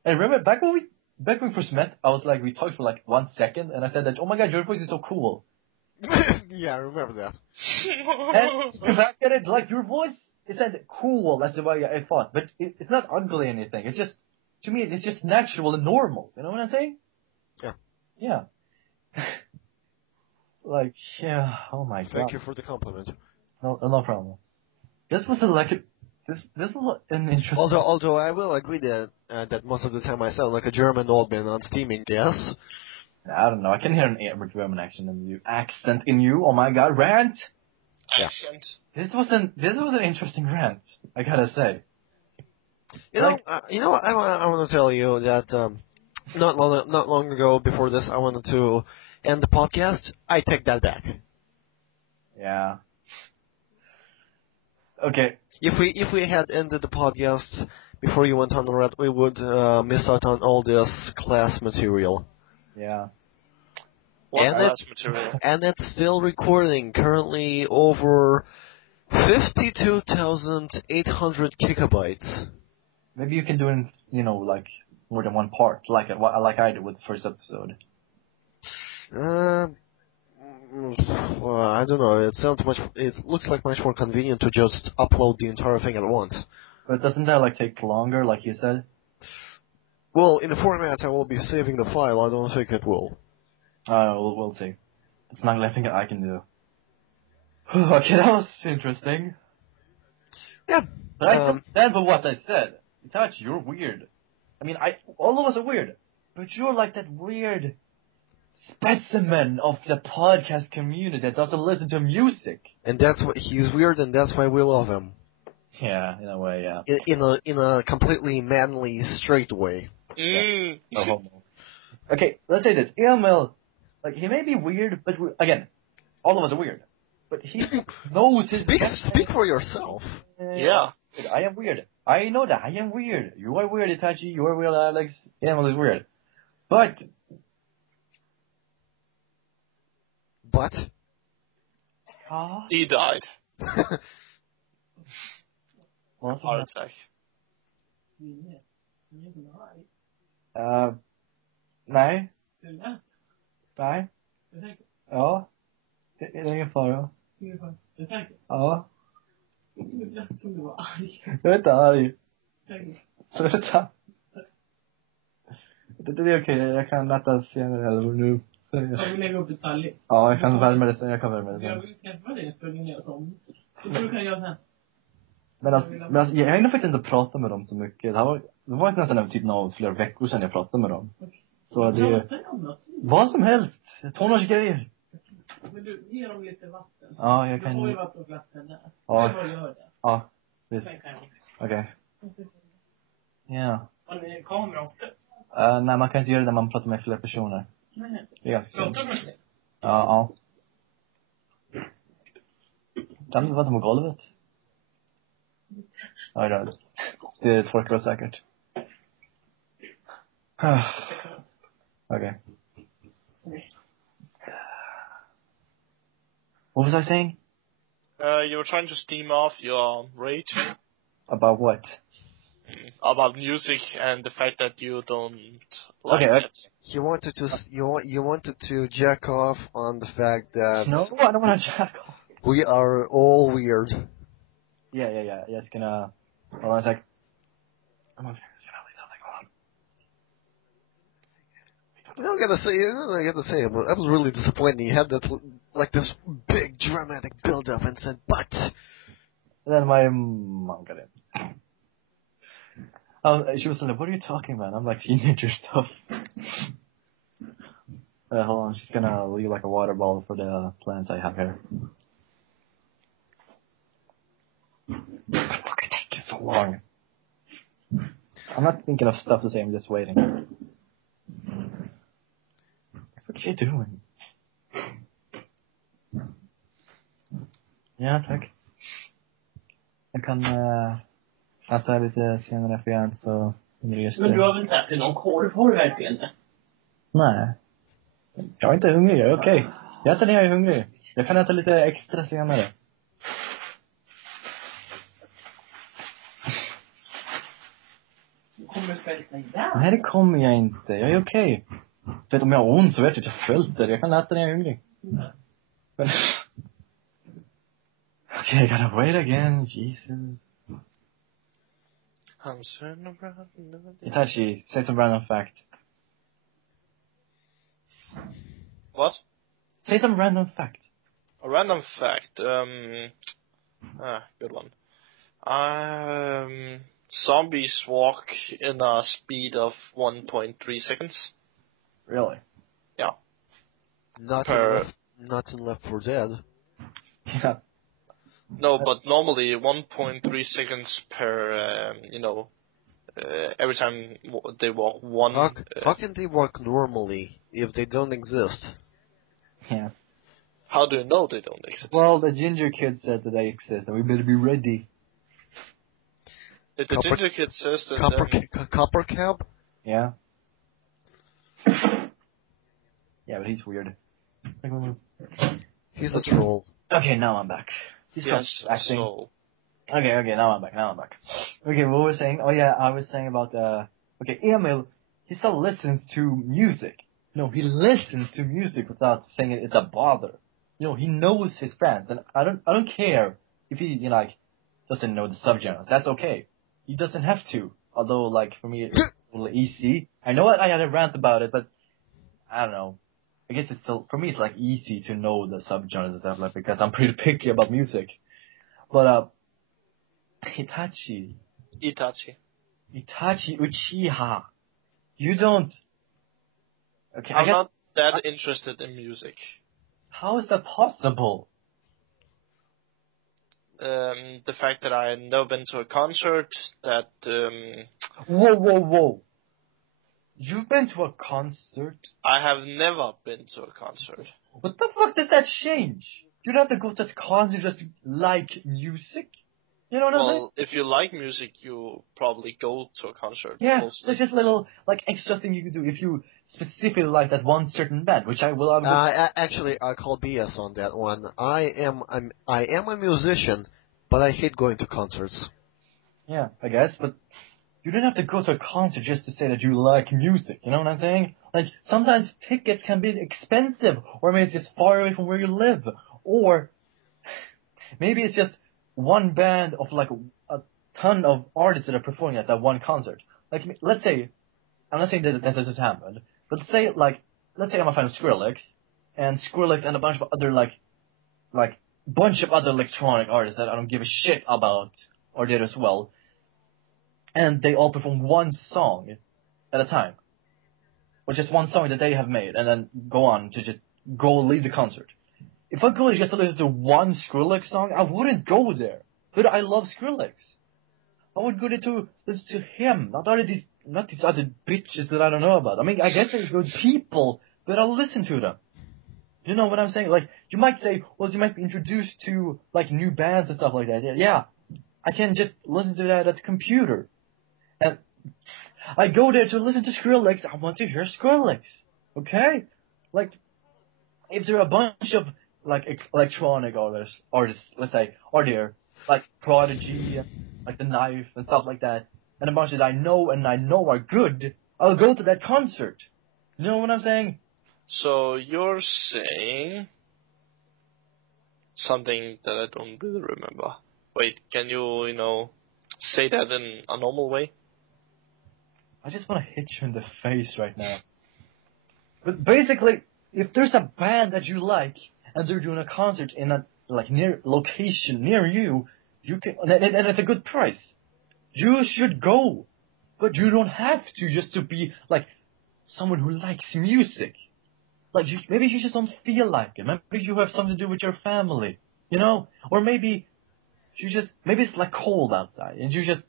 And remember, back when we first met, I was like, we talked for like 1 second. And I said that, oh my god, your voice is so cool. Yeah, I remember that. And back at it, like, your voice, it said cool. That's the way I thought. But it's not ugly or anything. It's just, to me, it's just natural and normal. You know what I'm saying? Yeah. Yeah. Like, yeah, oh my god. Thank you for the compliment. No problem. This was this was an interesting... Although I will agree that most of the time I sound like a German old man on steaming gas. I don't know, I can hear an German accent in you, oh my god, rant! Accent. This was an interesting rant, I gotta say. You know what, I want to tell you that, not long ago before this, I wanted to end the podcast. I take that back. Yeah. Okay. If we had ended the podcast before you went on the road, we would miss out on all this class material. Yeah. What class material? And it's still recording. Currently over 52,800 gigabytes. Maybe you can do it in, like, more than one part, like I did with the first episode. Well, I don't know. It looks like much more convenient to just upload the entire thing at once. But doesn't that, like, take longer, like you said? Well, in the format I will be saving the file, I don't think it will. We'll see. It's not nothing I can do. Okay, that was interesting. Yeah. But I stand by what I said. Itachi, you're weird. I mean, all of us are weird. But you're like that weird specimen of the podcast community that doesn't listen to music. And that's what he's weird, and that's why we love him. Yeah, in a way, yeah. In a completely manly, straight way. Mm. No homo. Okay, let's say this. Emil, like, he may be weird, but again, all of us are weird. But he knows his... Speak for yourself. Yeah. I am weird. I know that. I am weird. You are weird, Itachi. You are weird, Alex. Emil is weird. But... He died. Heart attack. Nej. Nej. Ja. Det är ingen fara. Ja. Jag är inte arg. Sluta. Det är okej. Jag kan natta senare eller nu. Jag vill lägga upp detaljer. Ja, jag kan värma det sen. Jag vill träffa dig för att göra sånt. Det tror du kan göra sen. Men alltså, jag hinner faktiskt inte prata med dem så mycket. Det var nästan typ flera veckor sedan jag pratade med dem. Så det... Vad som helst. Tonårsgrejer. Men du, ge dem lite vatten. Ja, jag kan... Du får ju vattenflaskan där. Ja. Jag gör det. Ja, visst. Okej. Ja. Har ni en kamera också? Nej, man kan inte göra det när man pratar med flera personer. Nej. Det är ganska Pratar med fler? Ja. Kan du vara på golvet? Ja, det torkar säkert. Okay. What was I saying? You were trying to steam off your rage. About what? About music and the fact that you don't like Okay, it. You wanted to jack off on the fact that No, I don't want to jack off. we are all weird. Yeah. Yes, hold on a sec. I'm gonna leave something on. I gotta say, I was really disappointed. You had that, like, this big dramatic build-up and said, but And then my mom got in. She was like, "What are you talking about?" I'm like, "Teenager stuff." Hold on, she's gonna leave like a water bottle for the plants I have here. Fuck, it takes you so long. I'm not thinking of stuff to say, I'm just waiting. What's she doing? Ja, tack. Jag kan äta lite senare för jag är inte så hungrig just nu. Men du har väl inte ätit någon korv? Har du verkligen det? Nej. Jag är inte hungrig, jag är okej. Jag äter när jag är hungrig. Jag kan äta lite extra senare. Kommer du svälta ihjäl? Nej, det kommer jag inte. Jag är okej. För att om jag har ont så vet jag att jag svälter. Jag kan äta när jag är hungrig. Men... Okay, I gotta wait again. Jesus. Itachi, say some random fact. What? Say some random fact. A random fact. Good one. Zombies walk in a speed of 1.3 seconds. Really? Yeah. Not in Left 4 Dead. Yeah. No, but normally 1.3 seconds per, every time they walk one. How can they walk normally if they don't exist? Yeah. How do you know they don't exist? Well, the ginger kid said that they exist, and we better be ready. If the ginger kid says that, Copper Cab? Yeah. Yeah, but he's weird. He's a troll. Okay, now I'm back. yes, acting. so... Okay, now I'm back. Okay, what was I saying? Oh yeah, I was saying about, okay, Emil, he still listens to music. No, he listens to music without saying it's a bother. He knows his bands, and I don't care if he, doesn't know the subgenres. That's okay. He doesn't have to. Although, for me, it's a little easy. I know I had a rant about it, but I don't know. I guess it's still, for me, it's easy to know the subgenres and stuff because I'm pretty picky about music. But, Itachi Uchiha. You don't. Okay, I'm not that interested in music. How is that possible? The fact that I've never been to a concert, that... Whoa. You've been to a concert? I have never been to a concert. What the fuck does that change? You don't have to go to a concert just to like music? You know what I'm saying? Well, if you like music, you probably go to a concert. Yeah, mostly. there's just little, extra thing you can do if you specifically like that one certain band, which I will... Actually, I call BS on that one. I am a musician, but I hate going to concerts. Yeah, I guess, but you don't have to go to a concert just to say that you like music, you know what I'm saying? Sometimes tickets can be expensive, or maybe it's just far away from where you live, or maybe it's just one band of, a ton of artists that are performing at that one concert. Let's say, I'm not saying that this has happened, but let's say I'm a fan of Skrillex, and a bunch of other, bunch of other electronic artists that I don't give a shit about, or did as well, and they all perform one song at a time. Or just one song that they have made, and then go on to just leave the concert. If I go just to listen to one Skrillex song, I wouldn't go there. But I love Skrillex. I would go there to listen to him, not these other bitches that I don't know about. I mean, I guess they're good people, but I'll listen to them. You know what I'm saying? You might say, well, you might be introduced to, new bands and stuff like that. Yeah, I can just listen to that at the computer. And I go there to listen to Skrillex. I want to hear Skrillex. Okay? If there are a bunch of, electronic artists, let's say, are there, Prodigy, The Knife, and stuff like that, and a bunch that I know are good, I'll go to that concert. You know what I'm saying? So you're saying something that I don't really remember. Wait, can you, say that in a normal way? I just want to hit you in the face right now. But basically, if there's a band that you like, and they're doing a concert in a, near location near you, you can, and it's a good price. You should go, but you don't have to just to be like someone who likes music. Like maybe you just don't feel like it. Maybe you have something to do with your family, or maybe maybe it's like cold outside and you just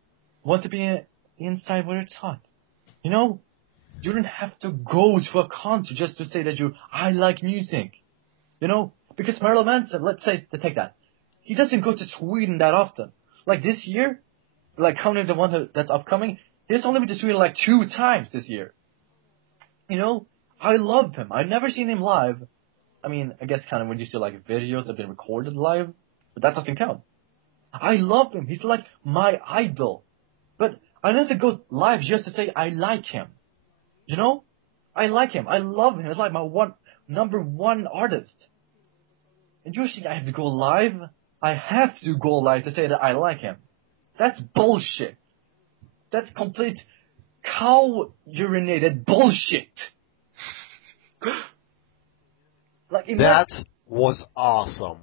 want to be inside where it's hot. You don't have to go to a concert just to say that I like music. Because Marilyn Manson, let's say, to take that, he doesn't go to Sweden that often. Like this year, like counting the one that's upcoming, he's only been to Sweden like 2 times this year. I love him. I've never seen him live. I mean, I guess kind of when you see like videos that have been recorded live, but that doesn't count. I love him. He's like my idol. But I don't have to go live just to say I like him. I like him. I love him. It's like my number one artist. And usually I have to go live. I have to go live to say that I like him. That's bullshit. That's complete cow-urinated bullshit. Like that was awesome.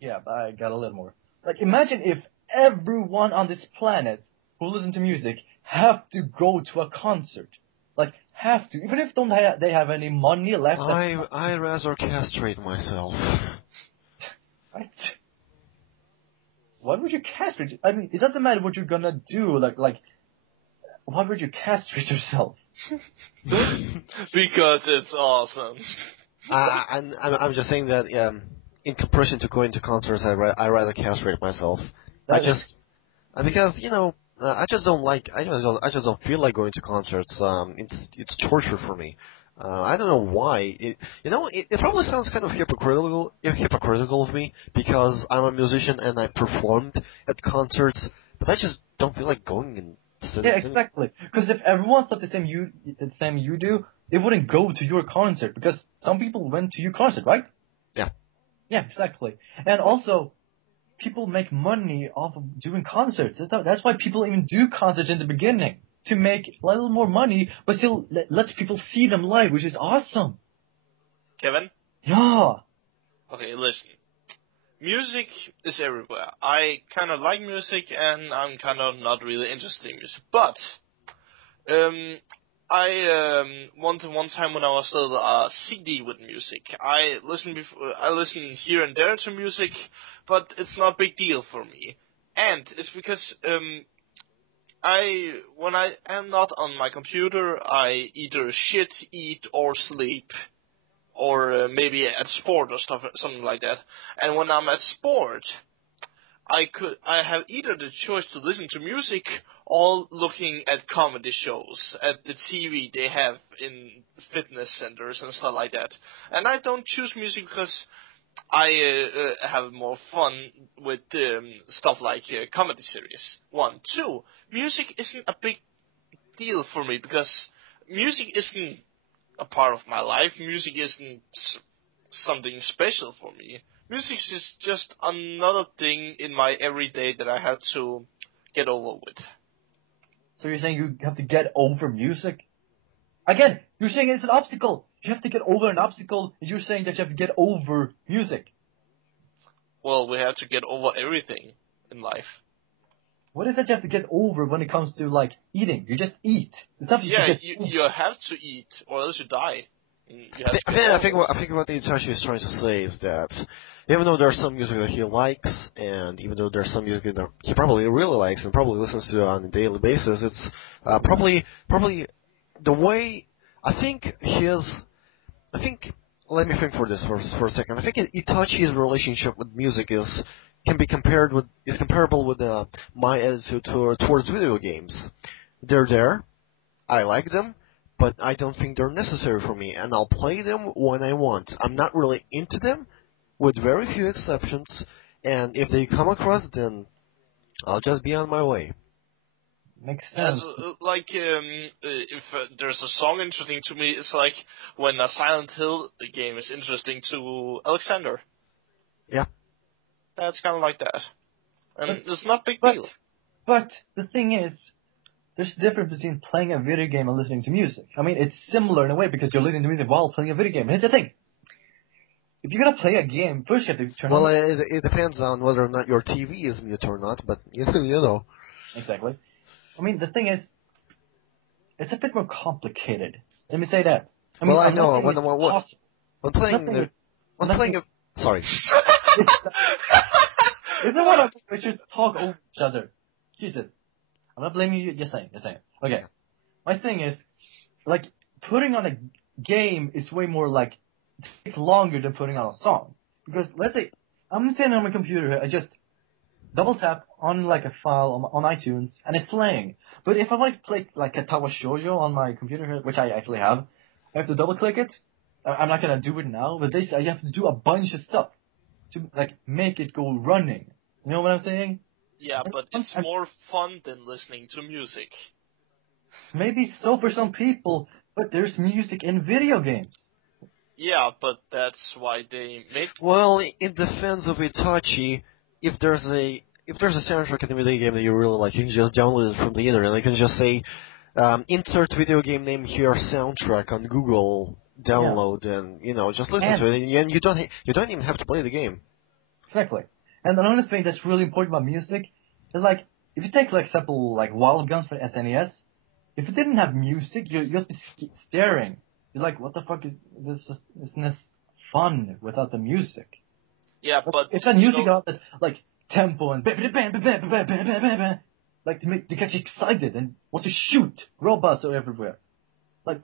Yeah, but I got a little more. Like imagine if everyone on this planet who listens to music have to go to a concert. Like have to, even if they have any money left. I rather castrate myself. What? Why would you castrate? I mean, it doesn't matter what you're gonna do. Like, why would you castrate yourself? Because it's awesome. I'm just saying that in comparison to going to concerts, I rather castrate myself. Because I just don't like. I just don't feel like going to concerts. It's torture for me. I don't know why. It probably sounds kind of hypocritical of me because I'm a musician and I performed at concerts, but I just don't feel like going and sitting. Yeah, exactly. Because if everyone thought the same you do, they wouldn't go to your concert because some people went to your concert, right? Yeah. Yeah, exactly. And also, people make money off of doing concerts. That's why people even do concerts in the beginning. To make a little more money, but still lets people see them live, which is awesome. Kevin? Yeah. Okay, listen. Music is everywhere. I kind of like music, and I'm kind of not really interested in music. But I one time when I was still a CD with music, I listened here and there to music, but it's not a big deal for me. And it's because when I am not on my computer, I either shit, eat, or sleep, or maybe at sport or something like that. And when I'm at sport, I have either the choice to listen to music or looking at comedy shows at the TV they have in fitness centers and stuff like that. And I don't choose music because I have more fun with stuff like comedy series. 1, 2. Music isn't a big deal for me because music isn't a part of my life. Music isn't something special for me. Music is just another thing in my everyday that I have to get over with. So you're saying you have to get over music? Again, you're saying it's an obstacle. You have to get over an obstacle, and you're saying that you have to get over music. Well, we have to get over everything in life. What is it you have to get over when it comes to, like, eating? You just eat. It's not you have to eat, or else you die. I think what Itachi is trying to say is that even though there's some music that he likes, and even though there's some music that he probably really likes and probably listens to on a daily basis, it's probably the way let me think for this for a second. I think Itachi's relationship with music is comparable with my attitude towards video games. They're there, I like them, but I don't think they're necessary for me, and I'll play them when I want. I'm not really into them, with very few exceptions, and if they come across, then I'll just be on my way. Makes sense. Like, if there's a song interesting to me, it's like when a Silent Hill game is interesting to Alexander. Yeah. That's kind of like that. And it's not a big deal. But the thing is, there's a difference between playing a video game and listening to music. I mean, it's similar in a way because you're listening to music while playing a video game. Here's the thing. if you're gonna play a game, first you have to turn Well, on. it depends on whether or not your TV is mute or not, but you know. Exactly. I mean, the thing is, it's a bit more complicated. Let me say that. I mean, Well, I I'm not know saying when it's when possible. when playing Nothing the is- when nothing- playing a sorry. Isn't what we should talk over each other? Jesus. I'm not blaming you. You're saying. Okay. My thing is, like, putting on a game is way more like, it takes longer than putting on a song. Because let's say, I'm sitting on my computer, I just double tap on like a file on iTunes, and it's playing. But if I want to play like a Tawa Shoujo on my computer, which I actually have, I have to double click it. I'm not gonna do it now, but I have to do a bunch of stuff to like make it go running. You know what I'm saying? Yeah, but it's more fun than listening to music. Maybe so for some people, but there's music in video games. Yeah, but that's why they make. Well, in defense of Itachi, if there's a soundtrack in the video game that you really like, you can just download it from the internet. You can just say, insert video game name here soundtrack on Google download, and just listen to it, and you don't even have to play the game. Exactly. And another thing that's really important about music is like, if you take like example like Wild Guns for SNES, if it didn't have music, you'd just be staring. You're like, what the fuck is this? Isn't this fun without the music? Yeah, but if that music got that like tempo and like to get you excited and want to shoot, robots are everywhere. Like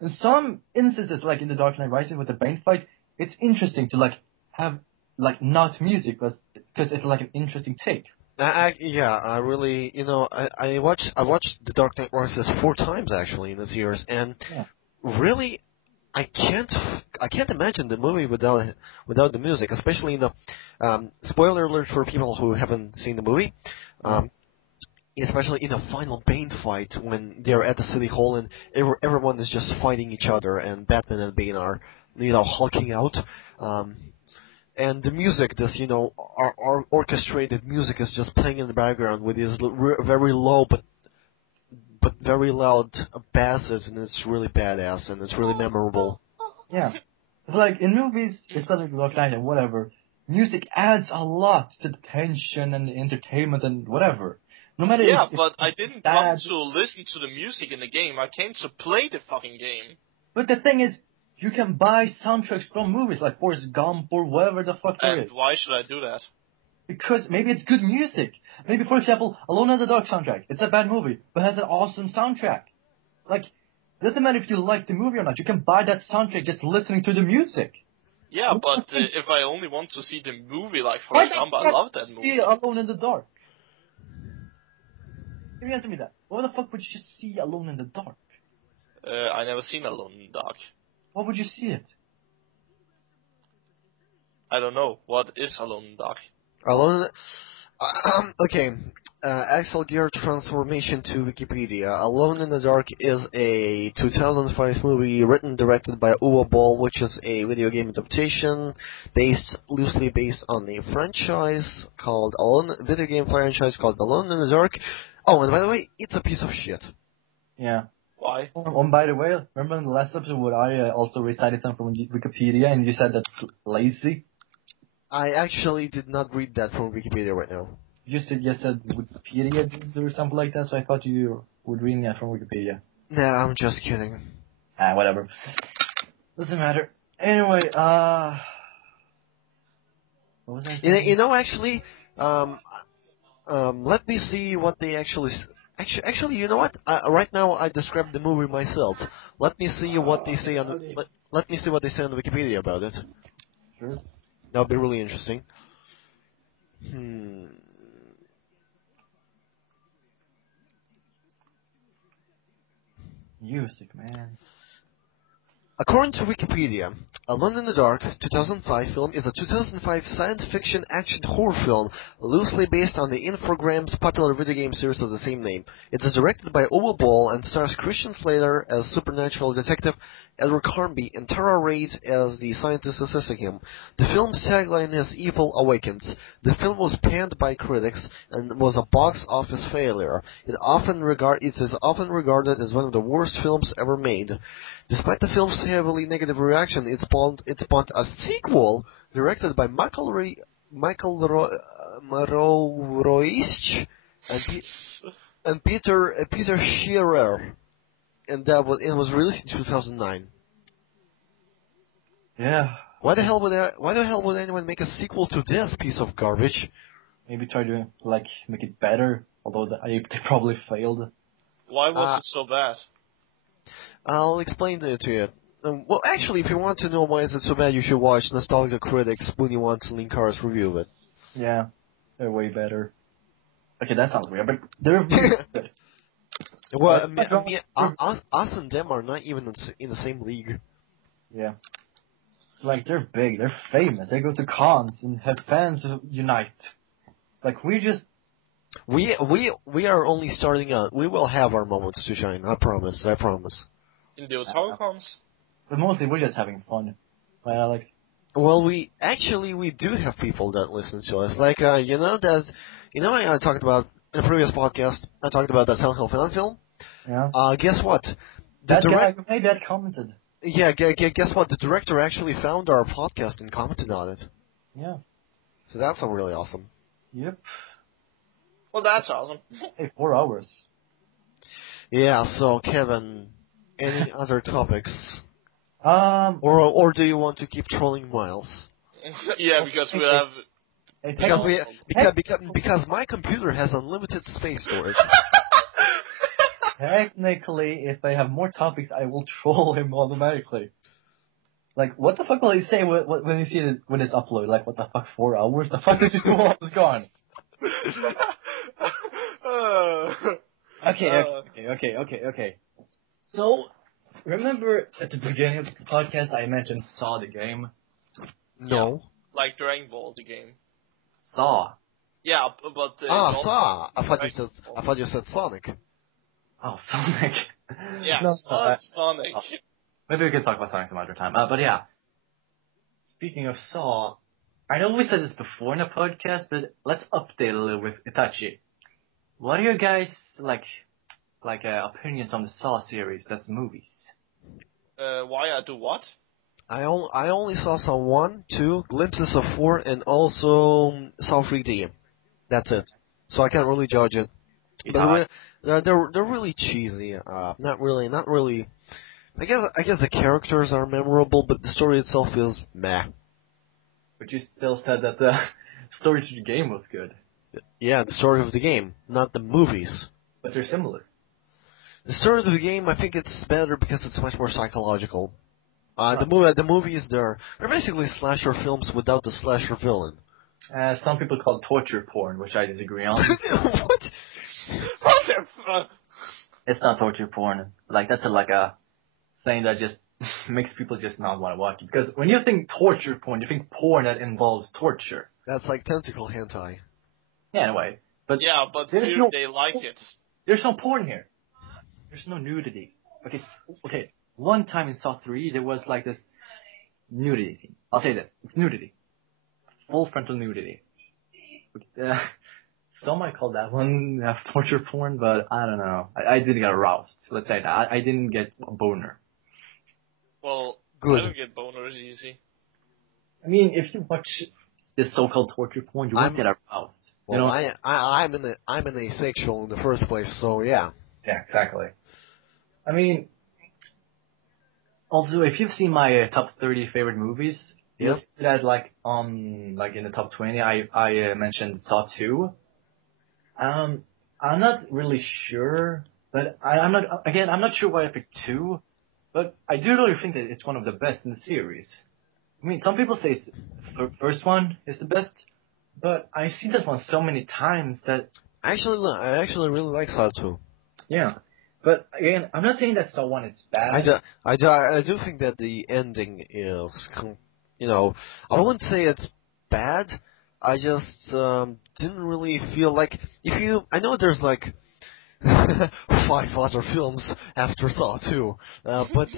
in some instances, like in the Dark Knight Rises with the Bane fight, it's interesting to like have like not music, because it's like an interesting take. I really, I watched The Dark Knight Rises 4 times actually in this years, and really, I can't imagine the movie without the music, especially in the spoiler alert for people who haven't seen the movie, especially in the final Bane fight when they're at the city hall and everyone is just fighting each other, and Batman and Bane are hulking out. And the music, this, our orchestrated music is just playing in the background with these very low but very loud basses, and it's really badass, and it's really memorable. Yeah. It's like, in movies, especially Dark Knight and whatever, music adds a lot to the tension and the entertainment and whatever. No matter but I didn't come to listen to the music in the game. I came to play the fucking game. But the thing is, you can buy soundtracks from movies like Forrest Gump or whatever the fuck there is. And why should I do that? Because maybe it's good music. Maybe, for example, Alone in the Dark soundtrack. It's a bad movie, but has an awesome soundtrack. Like, it doesn't matter if you like the movie or not. You can buy that soundtrack just listening to the music. Yeah, but if I only want to see the movie, like Forrest Gump, I love that movie. See Alone in the Dark. Can you answer me that? Why the fuck would you just see Alone in the Dark? I never seen Alone in the Dark. Why would you see it? I don't know. What is Alone in the Dark? Okay. Axel Gear transformation to Wikipedia. Alone in the Dark is a 2005 movie written directed by Uwe Boll, which is a video game adaptation loosely based on a video game franchise called Alone in the Dark. Oh, and by the way, it's a piece of shit. Yeah. Why? By the way, remember in the last episode where I also recited something from Wikipedia and you said that's lazy? I actually did not read that from Wikipedia right now. You said Wikipedia did or something like that, so I thought you were reading that from Wikipedia. Nah, I'm just kidding. Whatever. Doesn't matter. Anyway, what was I saying? Actually, let me see what they actually... Actually, you know what? Right now, I described the movie myself. Let me see what they say on... Let me see what they say on Wikipedia about it. Sure. That would be really interesting. Music, man. According to Wikipedia, Alone in the Dark 2005 film is a 2005 science fiction action horror film loosely based on the Infogrames popular video game series of the same name. It is directed by Uwe Boll and stars Christian Slater as supernatural detective Edward Carnby and Tara Reid as the scientist assisting him. The film's tagline is Evil Awakens. The film was panned by critics and was a box office failure. It is often regarded as one of the worst films ever made. Despite the film's heavily negative reaction, it spawned a sequel directed by Michael Roisch and Peter Scherer, and it was released in 2009. Yeah. Why the hell would anyone make a sequel to this piece of garbage? Maybe try to make it better, although they probably failed. Why was it so bad? I'll explain it to you. Well, actually, if you want to know why is it so bad, you should watch Nostalgia Critics Spoonie Wants and Linkar's review of it. Yeah, they're way better. Okay, that sounds weird, but they're good. Well, us and them are not even in the same league. Yeah. Like, they're big, they're famous, they go to cons and have fans unite. Like, we are only starting out. We will have our moments to shine, I promise. In the Otaku Comms? But mostly we're just having fun. Right, Alex? Well, we do have people that listen to us. Like, I talked about, in a previous podcast, I talked about that Silent Hill fan film. Yeah. Guess what? That guy who made that commented. Yeah, guess what? The director actually found our podcast and commented on it. Yeah. So that's really awesome. Yep. Well, that's awesome. Hey, 4 hours. Yeah, so Kevin, any other topics? Or do you want to keep trolling Miles? Yeah, because we have... Because my computer has unlimited space storage. Technically, if I have more topics, I will troll him automatically. Like, what the fuck will he say when you see it when it's uploaded? Like, what the fuck, 4 hours? The fuck did you do while I was gone? Okay. So, remember at the beginning of the podcast I mentioned Saw the game? No. Like Dragon Ball, the game. Saw. Yeah, but... Saw. I thought you said Sonic. Oh, Sonic. Yeah, No, Sonic. Maybe we can talk about Sonic some other time. But yeah. Speaking of Saw, I know we said this before in the podcast, but let's update a little with Itachi. What are your guys, opinions on the Saw series, that's movies? Why I do what? I only saw Saw 1, 2, glimpses of 4, and also Saw 3D. That's it. So I can't really judge it. But they're really cheesy. Not really. I guess the characters are memorable, but the story itself is meh. But you still said that the story to the game was good. Yeah, the story of the game, not the movies. But they're similar. The story of the game, I think it's better because it's much more psychological. The movies, they're basically slasher films without the slasher villain. Some people call it torture porn, which I disagree on. What? What the fuck? It's not torture porn. Like, that's a thing that just makes people just not want to watch it. Because when you think torture porn, you think porn that involves torture. That's like tentacle hentai. Yeah, anyway. But yeah, but here they like it. There's no porn here. There's no nudity. Okay. One time in Saw 3, there was like this nudity scene. I'll say this. It's nudity. Full frontal nudity. Some might call that one torture porn, but I don't know. I didn't get aroused. Let's say that. I didn't get a boner. Well, good. I don't get boners easy. I mean, if you watch this so-called torture porn, you won't get aroused. Well, I'm an asexual in the first place, so yeah. Yeah, exactly. I mean, also, if you've seen my top 30 favorite movies, you'll see that in the top 20, I mentioned Saw 2. I'm not really sure, but I'm not sure why I picked 2, but I do really think that it's one of the best in the series. I mean, some people say the first one is the best, but I've seen that one so many times that... I actually really like Saw 2. Yeah. But again, I'm not saying that Saw 1 is bad. I do think that the ending is, I wouldn't say it's bad. I just didn't really feel like I know there's 5 other films after Saw 2, but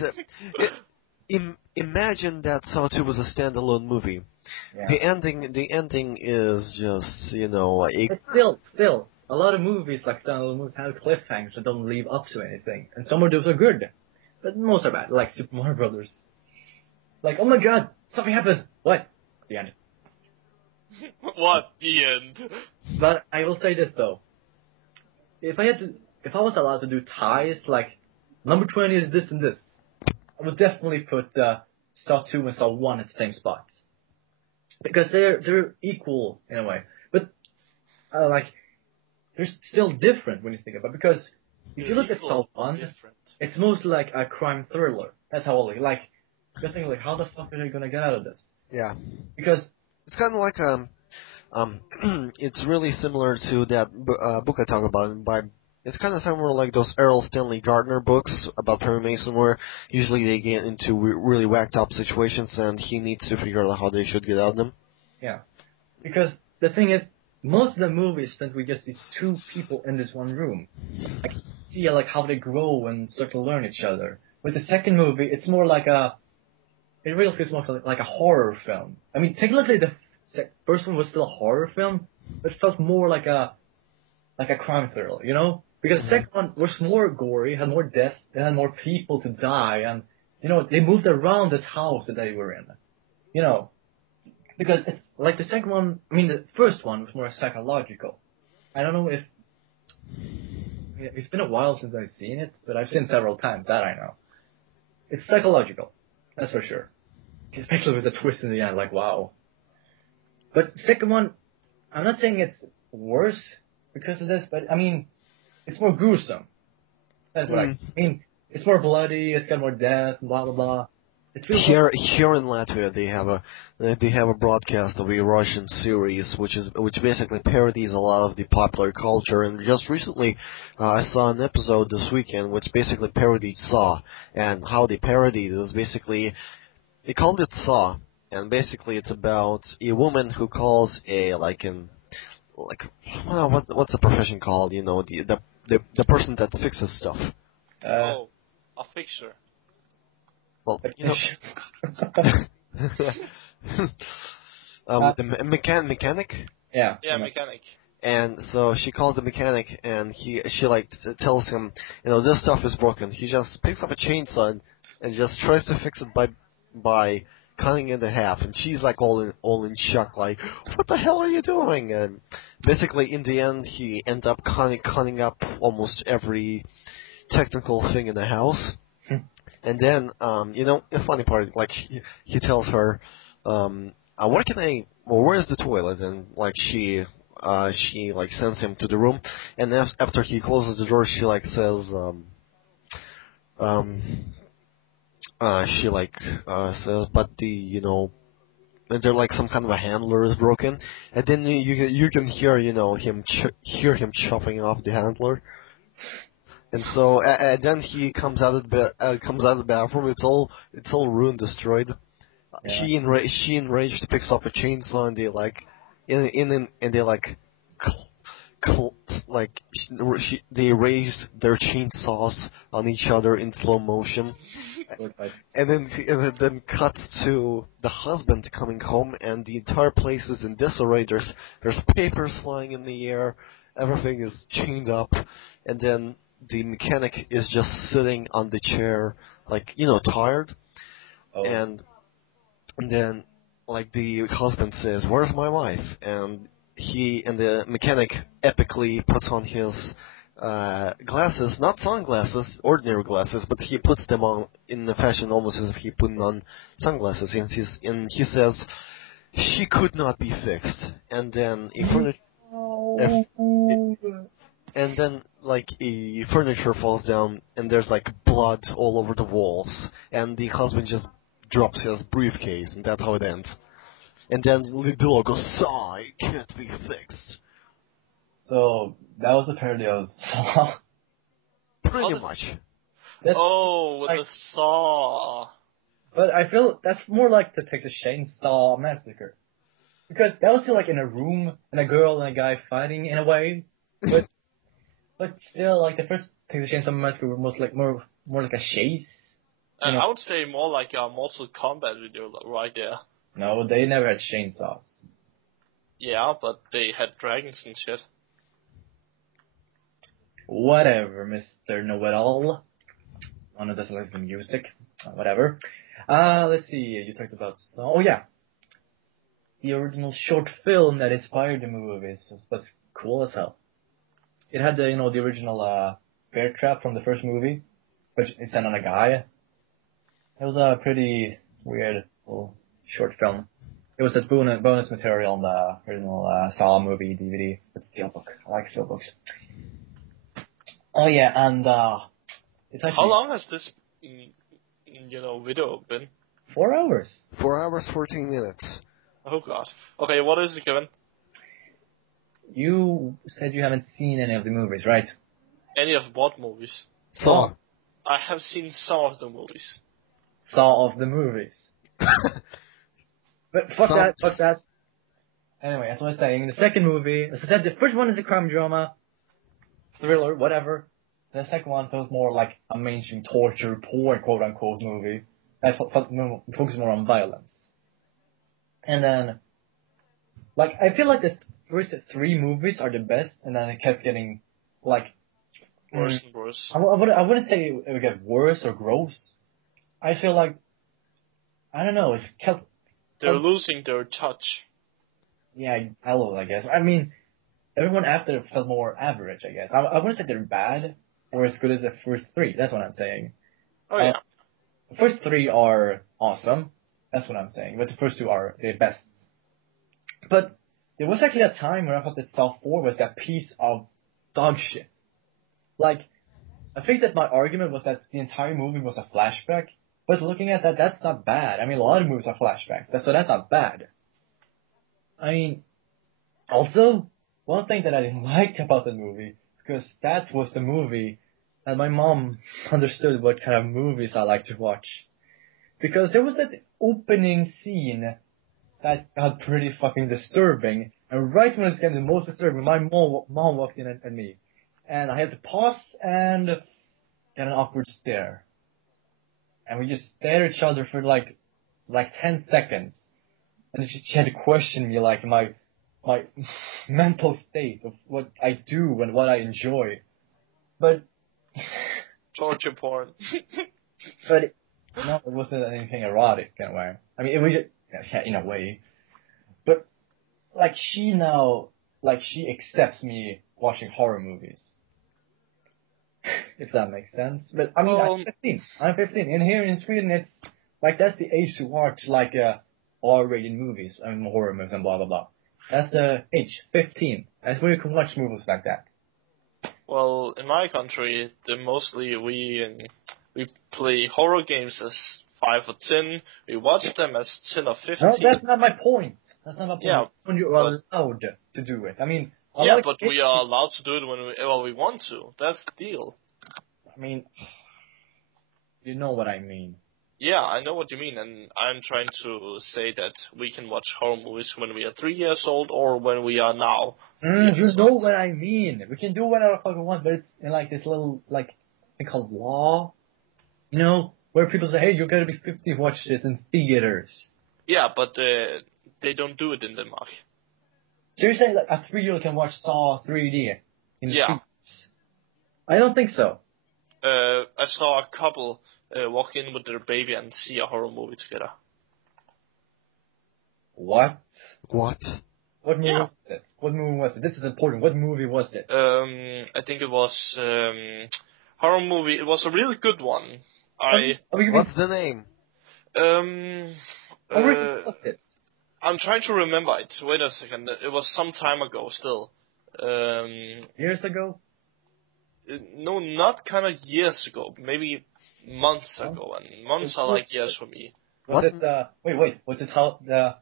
imagine that Saw 2 was a standalone movie. Yeah. The ending is just But still. A lot of movies, like standalone movies, have cliffhangers that don't leave up to anything. And some of those are good. But most are bad, like Super Mario Brothers. Like, oh my god, something happened. What? The end. What? The end. But I will say this though. If I was allowed to do ties, like, number 20 is this and this, I would definitely put Saw 2 and Saw 1 at the same spots. Because they're equal in a way. But, like, they're still different when you think about it. Because if you look at Saw 1, it's mostly like a crime thriller. That's how I look. Like, you're thinking, like, how the fuck are they gonna get out of this? Yeah. Because It's kind of like it's really similar to that book I talked about. It's kind of similar like those Errol Stanley Gardner books about Perry Mason, where usually they get into really whacked up situations, and he needs to figure out how they should get out of them. Yeah. Because the thing is, most of the movie is spent with just these two people in this one room. Like, see like how they grow and start to learn each other. With the second movie, it's more like it really feels more like a horror film. I mean, technically the first one was still a horror film, but it felt more like a crime thriller, you know? Because the second one was more gory, had more death, it had more people to die, and, you know, they moved around this house that they were in. You know? Because, like the second one, I mean, the first one was more psychological. I don't know if... It's been a while since I've seen it, but I've seen it several times, that I know. It's psychological, that's for sure. Especially with the twist in the end, like, wow. But the second one, I'm not saying it's worse because of this, but, I mean, it's more gruesome. That's what I mean. It's more bloody, it's got more death, blah, blah, blah. Here in Latvia, they have a broadcast of a Russian series, which basically parodies a lot of the popular culture. And just recently, I saw an episode this weekend which basically parodied Saw, and how they parodied it was basically they called it Saw, and basically it's about a woman who calls what's the profession called? You know, the person that fixes stuff. A fixer. Well, you know, the mechanic. Yeah. Yeah, mechanic. And so she calls the mechanic, and she tells him, you know, this stuff is broken. He just picks up a chainsaw and just tries to fix it by cutting it in half. And she's like all in shock, like, what the hell are you doing? And basically, in the end, he ends up cutting up almost every technical thing in the house. And then, you know, the funny part, like, he tells her, where's the toilet? And, like, she like, sends him to the room. And after he closes the door, she, like, says, says, but you know, they're like some kind of a handler is broken. And then you can hear, you know, him chopping off the handler. And so then he comes out of the bathroom. It's all ruined, destroyed. Yeah. She enraged picks up a chainsaw, and they like they raised their chainsaws on each other in slow motion. And then cuts to the husband coming home, and the entire place is in disarray. There's papers flying in the air. Everything is chained up, and then the mechanic is just sitting on the chair, like, you know, tired. Oh. And then, like, the husband says, "Where's my wife?" And the mechanic epically puts on his glasses, not sunglasses, ordinary glasses, but he puts them on in a fashion almost as if he put on sunglasses. And he says, "She could not be fixed." And then and then, like, a furniture falls down, and there's, like, blood all over the walls, and the husband just drops his briefcase, and that's how it ends. And then the dog goes, "Saw, it can't be fixed." So, that was the parody of Saw? Pretty much. With the Saw. But I feel that's more like the Texas Chainsaw Massacre. Because that was still, like, in a room, and a girl and a guy fighting in a way, but still, like, the first Texas Chainsaw Massacre was like more like a chase. You know? I would say more like a Mortal Kombat video right there. No, they never had chainsaws. Yeah, but they had dragons and shit. Whatever, Mr. Know-It-All. One who doesn't listen to music. Whatever. Let's see. You talked about. Oh yeah, the original short film that inspired the movies was cool as hell. It had the the original bear trap from the first movie, which is sent on a guy. It was a pretty weird little short film. It was this bonus material on the original Saw movie DVD. It's steelbook. I like steelbooks. Oh yeah, and it's actually How long has this, video been? 4 hours. 4 hours, 14 minutes. Oh god. Okay, what is it, Kevin? You said you haven't seen any of the movies, right? Any of what movies? Saw. I have seen some of the movies. Saw of the movies. But fuck that. Anyway, as I was saying, the second movie, as I said, the first one is a crime drama, thriller, whatever. The second one feels more like a mainstream torture porn, quote unquote, movie. That focuses more on violence. And then, I feel like the first 3 movies are the best, and then it kept getting, worse and worse. I wouldn't say it would get worse or gross. I feel like, I don't know, it kept... They're losing their touch. Yeah, I guess. I mean, everyone after felt more average, I guess. I wouldn't say they're bad or as good as the first 3. That's what I'm saying. Oh, yeah. The first 3 are awesome. That's what I'm saying. But the first 2 are the best. But there was actually a time where I thought that Saw 4 was that piece of dog shit. I think that my argument was that the entire movie was a flashback. But looking at that, that's not bad. I mean, a lot of movies are flashbacks, so that's not bad. I mean, also, one thing that I didn't like about the movie, because that was the movie that my mom understood what kind of movies I like to watch. Because there was that opening scene that got pretty fucking disturbing, and right when it became the most disturbing, my mom walked in at me. And I had to pause and get an awkward stare. And we just stared at each other for like 10 seconds. And she had to question me, my mental state of what I do and what I enjoy. But... Torture porn. But, no, it wasn't anything erotic in a way. I mean, it was just, in a way. But, she accepts me watching horror movies. If that makes sense. But, I mean, I'm 15. And here in Sweden, it's, that's the age to watch, R-rated movies, horror movies and blah, blah, blah. That's the age, 15. That's where you can watch movies like that. Well, in my country, mostly we play horror games as 5 or 10. We watch them as 10 or 15. No, that's not my point. That's not my point. Yeah, when you are allowed to do it. I mean... but we are allowed to do it when we want to. That's the deal. I mean... You know what I mean. Yeah, I know what you mean, and I'm trying to say that we can watch horror movies when we are 3 years old or when we are now. You know what I mean. We can do whatever the fuck we want, but it's in this little, thing called law. Where people say, hey, you gotta be 50 to watch this in theaters. Yeah, but they don't do it in Denmark. So you're saying a 3-year-old can watch Saw 3D in theaters? I don't think so. I saw a couple walk in with their baby and see a horror movie together. What? What? What movie was it? What movie was it? This is important. What movie was it? I think it was horror movie. It was a really good one. What's the name? What's this? I'm trying to remember it. Wait a second. It was some time ago still. Years ago? No, not kind of years ago. Maybe months ago. And months are like years for me. Was it, wait. Was it the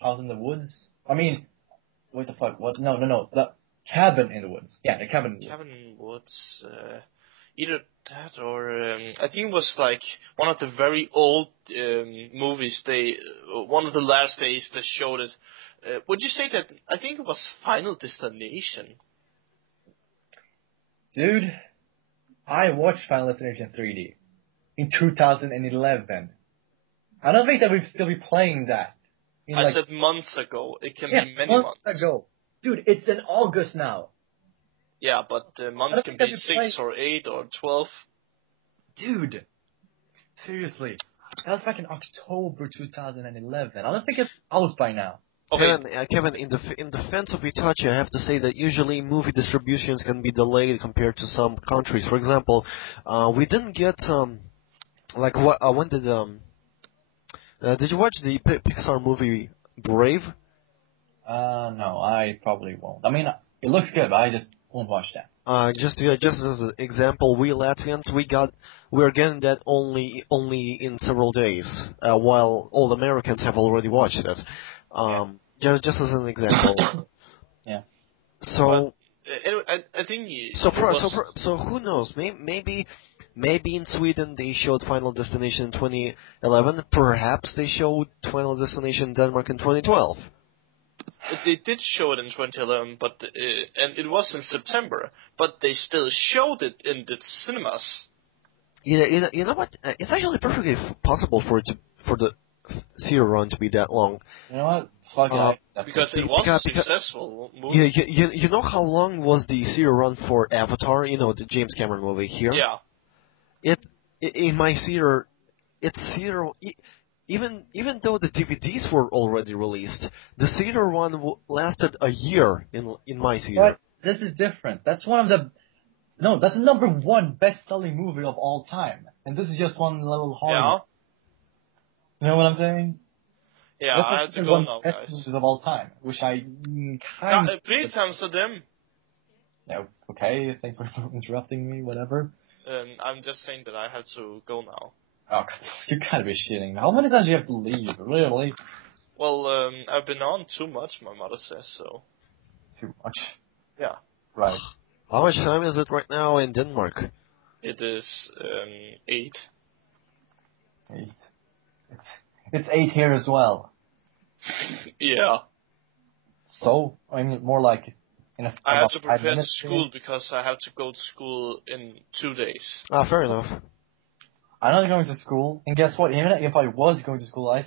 House in the Woods? I mean, what the fuck? What? No. The Cabin in the Woods. Yeah, the Cabin in the Woods. Cabin in the Woods. Either that or I think it was one of the very old movies. One of the last days they showed it. Would you say that? I think it was Final Destination. Dude, I watched Final Destination 3D in 2011. I don't think that we'd still be playing that. I said months ago. It can be many months ago. Dude, it's in August now. Yeah, but months can be 6 or 8 or 12. Dude, seriously. That was back in October 2011. I don't think it's out by now. Okay. Kevin, in defense of Itachi, I have to say that usually movie distributions can be delayed compared to some countries. For example, we didn't get like what? When did you watch the Pixar movie Brave? No, I probably won't. I mean, it looks good, but I just won't watch that. Just as an example, we Latvians we're getting that only in several days, while all Americans have already watched it. Just as an example. Yeah. So. I think. So who knows? Maybe in Sweden they showed Final Destination in 2011. Perhaps they showed Final Destination in Denmark in 2012. They did show it in 2011, but and it was in September, but they still showed it in the cinemas. You know what? It's actually perfectly possible for the theater run to be that long. You know what? Fuck it. Because it was a successful movie. You know how long was the theater run for Avatar? You know, the James Cameron movie here? Yeah. In my theater, even though the DVDs were already released, the theater run lasted a year in my theater. But this is different. That's one of the... No, that's the number one best-selling movie of all time. And this is just one little horror. Yeah. You know what I'm saying? Yeah, that's I have to go now, best guys. movies of all time, which I kind of... Please answer them. Yeah, okay, thanks for interrupting me, whatever. I'm just saying that I have to go now. Oh, you gotta be shitting. How many times do you have to leave, really? Well, I've been on too much, my mother says, so... Too much? Yeah. Right. How much time is it right now in Denmark? It is 8. 8. It's 8 here as well. Yeah. So, I mean, more like... I have to prepare to school because I have to go to school in 2 days. Fair enough. I'm not going to school, and guess what? Even if I was going to school, I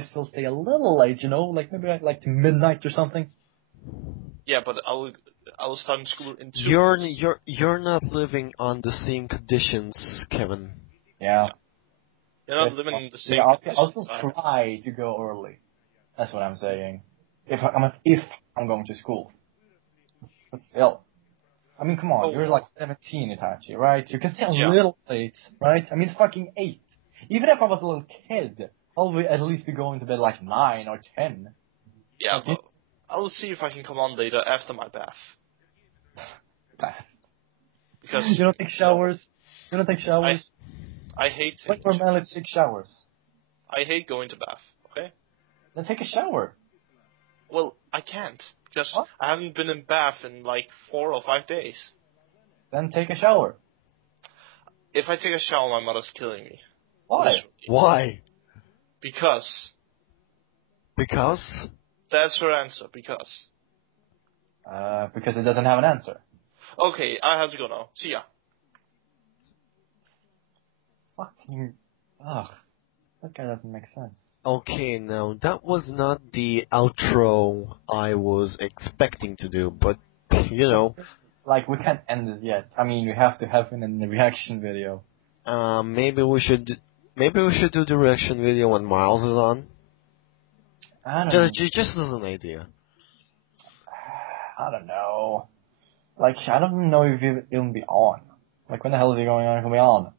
still stay a little late, you know? Like, maybe like to midnight or something. Yeah, but I will start school in 2 days. You're not living on the same conditions, Kevin. Yeah. You're not living in the same conditions. I'll still try to go early. That's what I'm saying. If I'm going to school. But still. I mean, come on, you're like 17, Itachi, right? You can stay a little late, right? I mean, it's fucking 8. Even if I was a little kid, I'll at least be going to bed like 9 or 10. Yeah, but I'll see if I can come on later after my bath. Bath? Because you don't take showers? You don't take showers? I hate taking showers. Man, let's take showers. I hate going to bath, okay? Then take a shower. Well, I can't. Because what? I haven't been in bath in like 4 or 5 days. Then take a shower. If I take a shower, my mother's killing me. Why? Why? Because. Because? That's her answer, because. Because it doesn't have an answer. Okay, I have to go now. See ya. Fucking... Ugh. That guy doesn't make sense. Okay, now that was not the outro I was expecting to do, but, you know. Like, we can't end it yet. I mean, we have to have it in the reaction video. Maybe we should do the reaction video when Miles is on. I don't know. Just as an idea. I don't know. Like, I don't know if it'll be on. Like, when the hell is it going on? It'll be on.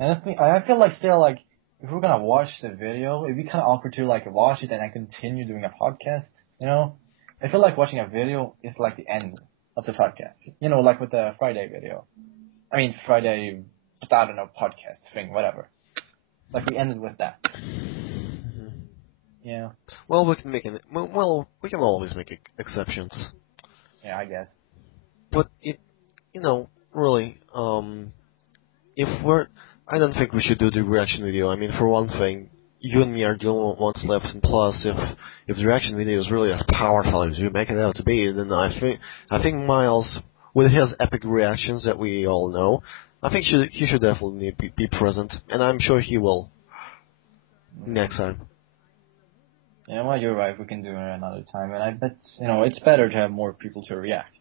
And I feel like still, like, if we're gonna watch the video, it'd be kind of awkward to, like, watch it and then continue doing a podcast, you know? I feel like watching a video is like the end of the podcast. You know, like with the Friday video. I mean, Friday, I don't know, podcast thing, whatever. Like, we ended with that. Mm-hmm. Yeah. Well, we can we can always make exceptions. Yeah, I guess. But really, I don't think we should do the reaction video. I mean, for one thing, you and me are the only ones left, and plus, if the reaction video is really as powerful as you make it out to be, then I think Miles, with his epic reactions that we all know, I think he should definitely be present, and I'm sure he will next time. You know what, you're right, we can do it another time, and I bet, it's better to have more people to react,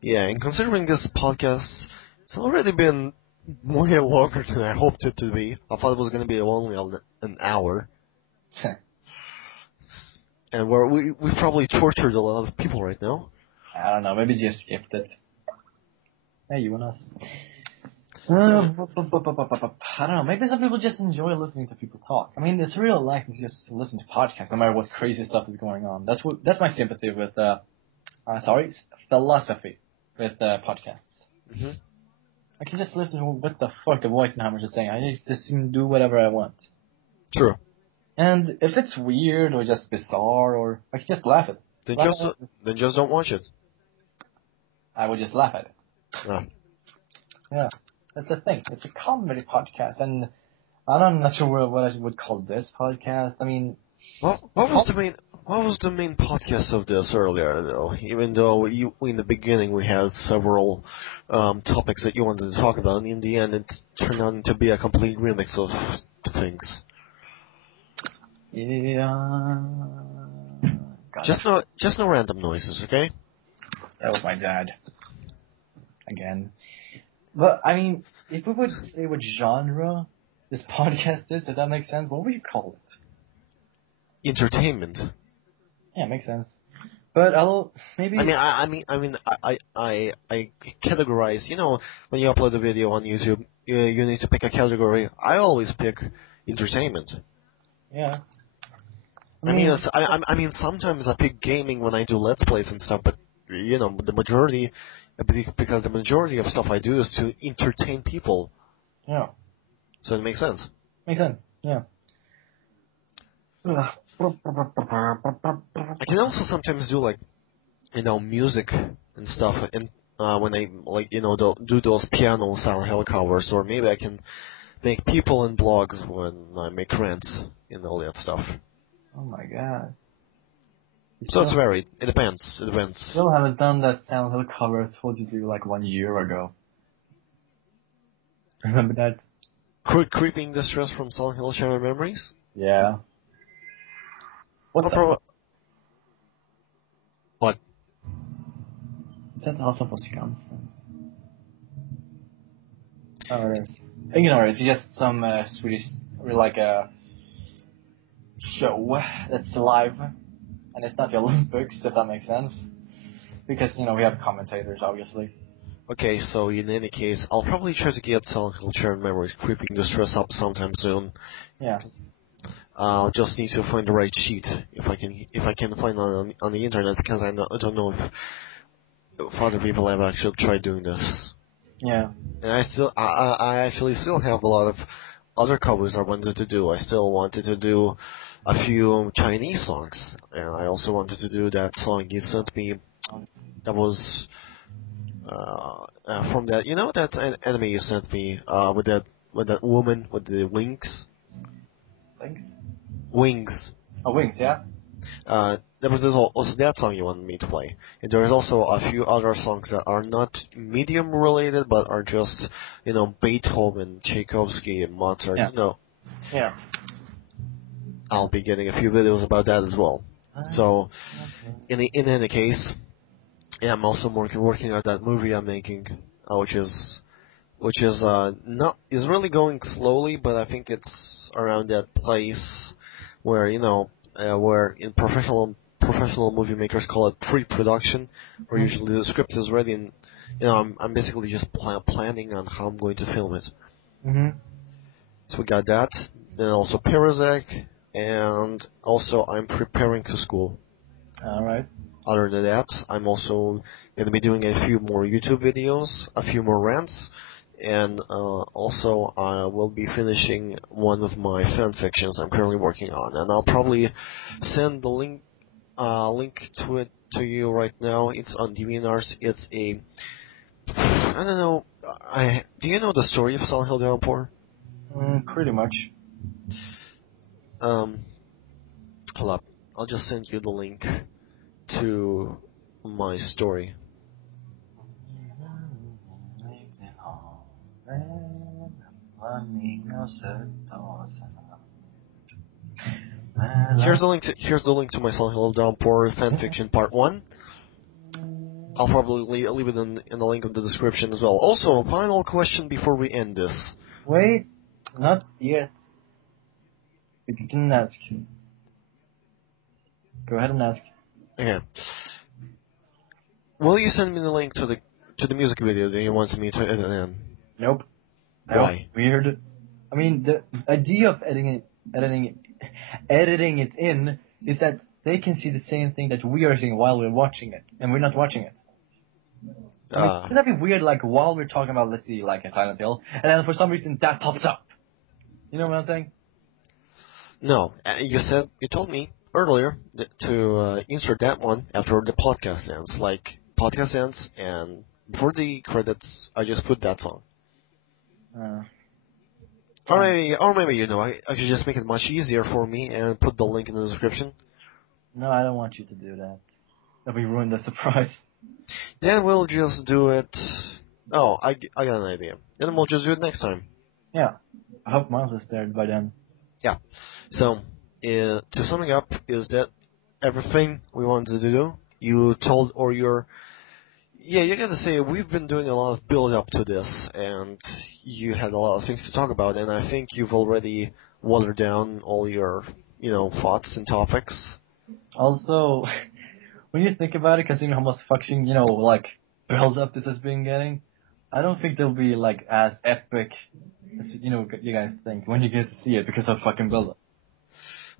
Yeah, and considering this podcast, it's already been way longer than I hoped it to be. I thought it was going to be only an hour. And we probably tortured a lot of people right now. I don't know, maybe just skipped it. Hey, you and us. I don't know, maybe some people just enjoy listening to people talk. I mean, it's real life to just listen to podcasts, no matter what crazy stuff is going on. That's my sympathy with, philosophy with podcasts. Mm-hmm. I can just listen to what the fuck the voice and Hammer is saying. I just can do whatever I want. True. And if it's weird or just bizarre, or I can just laugh at it. Then just don't watch it. I would just laugh at it. Yeah. Yeah, that's the thing. It's a comedy podcast, and I'm not sure what I would call this podcast. I mean, What was the main podcast of this earlier, though? Even though in the beginning we had several topics that you wanted to talk about, and in the end it turned out to be a complete remix of things. yeah. Just no random noises, okay? That was my dad. Again. But, I mean, if we would say what genre this podcast is, does that make sense? What would you call it? Entertainment. Yeah, it makes sense. But maybe... I categorize, when you upload a video on YouTube, you need to pick a category. I always pick entertainment. Yeah. I mean, sometimes I pick gaming when I do Let's Plays and stuff, but, the majority, because the majority of stuff I do is to entertain people. Yeah. So it makes sense. Makes sense, yeah. I can also sometimes do, music and stuff, and when I, do those piano-style helicopters, or maybe I can make people in blogs when I make rants and all that stuff. Oh my god. So it's varied. It depends. Still haven't done that Silent Hill cover I told you to do 1 year ago. Remember that? Creeping Distress from Silent Hill Shadow Memories? Yeah. What? Is that also for Wisconsin? Oh, it is. Ignore it. It's just some Swedish, show that's live. And it's not the Olympics, if that makes sense. Because, we have commentators, obviously. Okay, so in any case, I'll probably try to get Silent Hill Shadow Memories Creeping Distress up sometime soon. Yeah. I'll just need to find the right sheet if I can find it on the internet, because I don't know if other people have actually tried doing this. Yeah. And I actually still have a lot of other covers I wanted to do. I still wanted to do a few Chinese songs, and I also wanted to do that song you sent me. That was from that, that anime you sent me with that woman with the wings. Wings. Oh, Wings, yeah. There was also that song you wanted me to play, and there is also a few other songs that are not medium related, but are just Beethoven, Tchaikovsky, and Mozart. Yeah. Yeah. I'll be getting a few videos about that as well. So, in any case, yeah, I'm also working on that movie I'm making, which is really going slowly, but I think it's around that place where where in professional movie makers call it pre-production, where usually the script is ready, and I'm basically just planning on how I'm going to film it. Mm-hmm. So we got that, then also Parazak, and also I'm preparing to school. All right. Other than that, I'm also going to be doing a few more YouTube videos, a few more rants, and also I will be finishing one of my fan fictions I'm currently working on, and I'll probably send the link to it to you right now. It's on DeviantArt. It's I don't know. Do you know the story of Silent Hill Downpour? Pretty much. Hold up. I'll just send you the link to my story. Here's the link to my Silent Hill Downpour fanfiction part 1. I'll probably leave it in the link of the description as well. Also, final question before we end this. Wait, not yet. You can ask. Go ahead and ask. Okay. Will you send me the link to the music video that you wanted me to edit in? Nope. Why? Weird. I mean, the idea of editing it in is that they can see the same thing that we are seeing while we're watching it, and we're not watching it. I mean, wouldn't that be weird, like, while we're talking about, let's see, like, a Silent Hill, and then for some reason that pops up? You know what I'm saying? No. You told me earlier to insert that one after the podcast ends. Like, podcast ends, and before the credits, I just put that song. Or maybe, I could just make it much easier for me and put the link in the description. No, I don't want you to do that. That'll be ruin the surprise. Then we'll just do it. Oh, I got an idea. Then we'll just do it next time. Yeah. I hope Miles is there by then. Yeah. So, to summing up, is that everything we wanted to do? You told, or you're... Yeah, you gotta say, we've been doing a lot of build-up to this, and you had a lot of things to talk about, and I think you've already watered down all your, thoughts and topics. Also, when you think about it, considering how much fucking, build-up this has been getting, I don't think they'll be, as epic as, you guys think when you get to see it because of fucking build-up.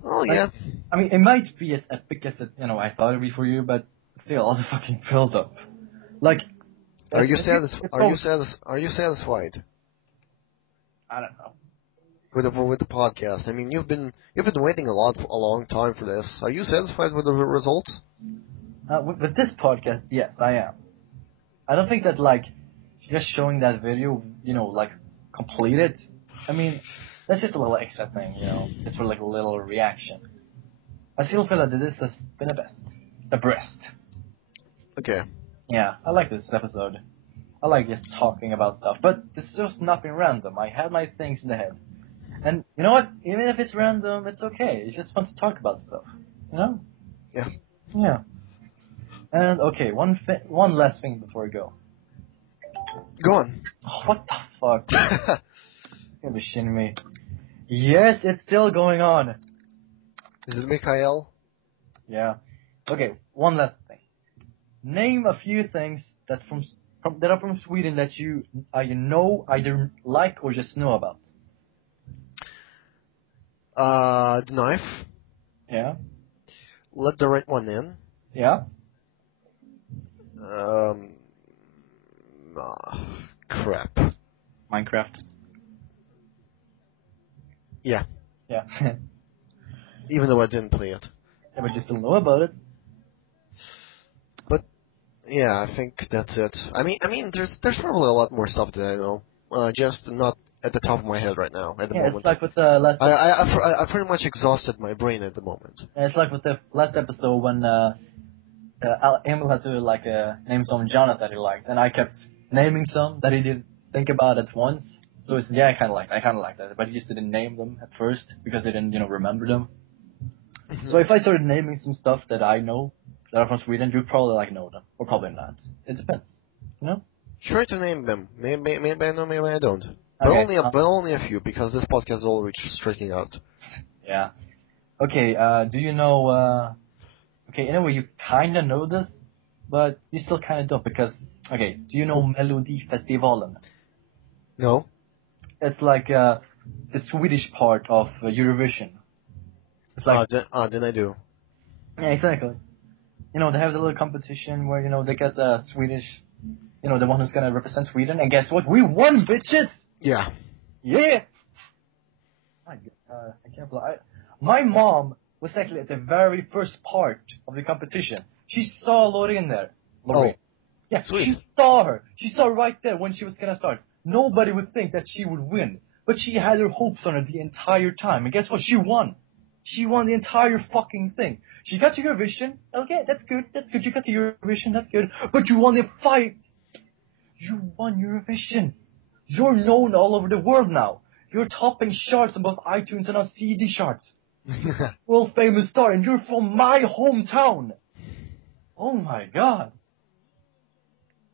Oh, yeah. I mean, it might be as epic as it, I thought it'd be for you, but still, all the fucking build-up. Are you satisfied? I don't know. With the podcast, I mean, you've been waiting a long time for this. Are you satisfied with the results? With this podcast, yes, I am. I don't think that just showing that video, completed. I mean, that's just a little extra thing, just for a little reaction. I still feel that this has been the best. Okay. Yeah, I like this episode. I like just talking about stuff, but it's just nothing random. I had my things in the head. And you know what? Even if it's random, it's okay. It's just fun to talk about stuff. Yeah. Yeah. And okay, one last thing before we go. Go on. Oh, what the fuck? You're be shitting me. Yes, it's still going on. Is it Mikhail? Yeah. Okay, one last thing. Name a few things that are from Sweden that you either like or just know about. The knife. Yeah. Let the right one in. Yeah. Crap. Minecraft. Yeah. Yeah. Even though I didn't play it. Yeah, but you still know about it. But yeah, I think that's it. I mean, there's probably a lot more stuff that I know, just not at the top of my head right now at the moment. It's like with the last. I pretty much exhausted my brain at the moment. It's like with the last episode when Emil had to name some genre that he liked, and I kept naming some that he didn't think about at once. So it's I kind of like that, but he just didn't name them at first because they didn't remember them. So if I started naming some stuff that I know that are from Sweden, you'd probably know them, or probably not. It depends, Try to name them. Maybe I know, maybe I don't. But Okay. only a few, because this podcast will reach striking out. Yeah. Okay. Do you know? Okay. In a way, you kind of know this, but you still kind of don't because. Okay. Do you know Melodifestivalen? No. It's like the Swedish part of Eurovision. It's like then I do. yeah, exactly. They have the little competition where they get the Swedish, the one who's gonna represent Sweden, and guess what? We won, bitches. Yeah. Yeah. I can't believe my mom was actually at the very first part of the competition. She saw Loreen there. Loreen. Oh. Yeah, Sweet. she saw her. She saw right there when she was gonna start. Nobody would think that she would win, but she had her hopes on her the entire time. And guess what? She won. She won the entire fucking thing. She got to Eurovision. Okay, that's good. That's good. You got to Eurovision. That's good. But you won the fight. You won Eurovision. You're known all over the world now. You're topping charts on both iTunes and on CD charts. World famous star, and you're from my hometown. Oh my god.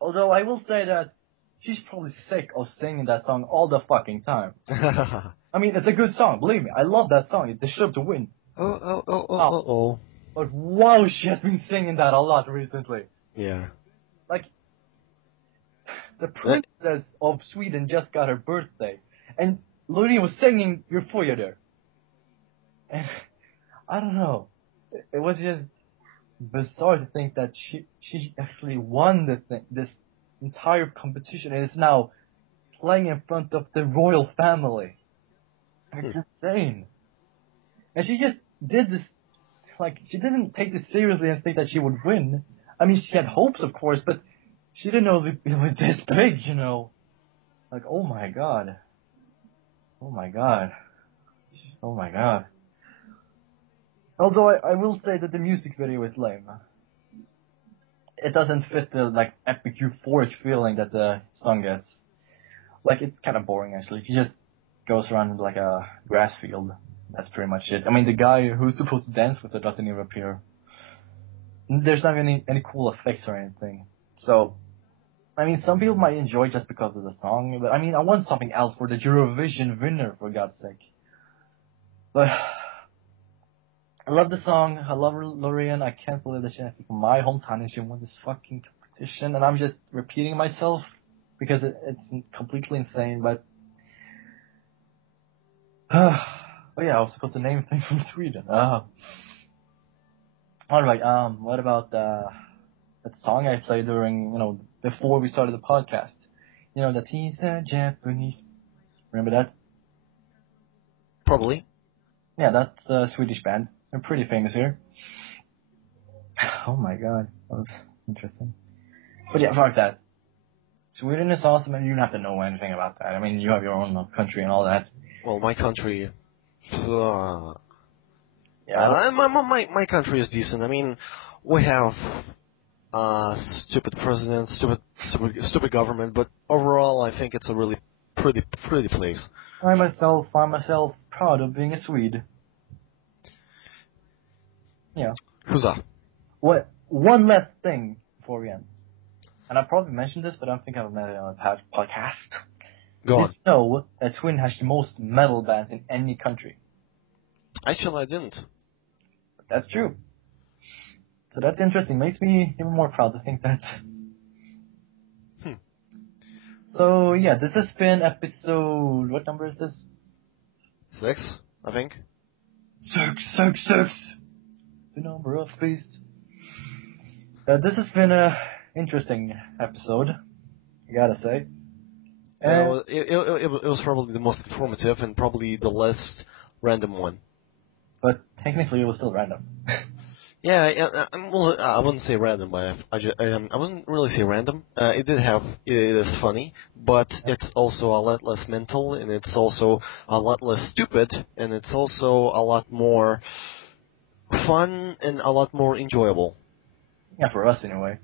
Although I will say that she's probably sick of singing that song all the fucking time. I mean, it's a good song, believe me. I love that song. It deserved to win. Oh. But wow, she has been singing that a lot recently. Yeah. Like, the princess of Sweden just got her birthday, and Loreen was singing Euphoria there. And I don't know. It was just bizarre to think that she actually won this entire competition and is now playing in front of the royal family. It's insane. And she just did this, like, she didn't take this seriously and think that she would win. I mean, she had hopes, of course, but she didn't know it was this big, you know. Like, oh my god. Oh my god. Oh my god. Although I will say that the music video is lame. It doesn't fit the, like, epic euphoric feeling that the song gets. Like, it's kind of boring, actually. She just goes around like a grass field. That's pretty much it. I mean, the guy who's supposed to dance with her doesn't even appear. There's not any cool effects or anything. So, I mean, some people might enjoy it just because of the song, but I mean, I want something else for the Eurovision winner, for God's sake. But I love the song. I love Loreen. I can't believe that she has to from my hometown and she won this fucking competition. And I'm just repeating myself because it's completely insane. But oh yeah, I was supposed to name things from Sweden. All right. What about that song I played during, before we started the podcast? That he's a Japanese. Remember that? Probably. Yeah, that's a Swedish band. They're pretty famous here. Oh my god, that was interesting. But yeah, fuck that. Sweden is awesome, and you don't have to know anything about that. I mean, you have your own country and all that. Well, my country. Yeah. My country is decent. I mean, we have stupid president, stupid government, but overall, I think it's a really pretty place. I'm myself proud of being a Swede. Yeah. Huzzah. What? One last thing before we end. And I probably mentioned this, but I don't think I've mentioned it on a podcast. Go on. Did you know that Sweden has the most metal bands in any country? Actually, I didn't. That's true. So that's interesting. Makes me even more proud to think that. So yeah, this has been episode. What number is this? 6, I think. 6. The number of the beast. This has been a interesting episode, I gotta say. It was probably the most informative and probably the less random one. But technically, it was still random. Yeah, well, I wouldn't say random, but I wouldn't really say random. It is funny, but it's also a lot less mental, and it's also a lot less stupid, and it's also a lot more fun and a lot more enjoyable. Yeah, for us anyway.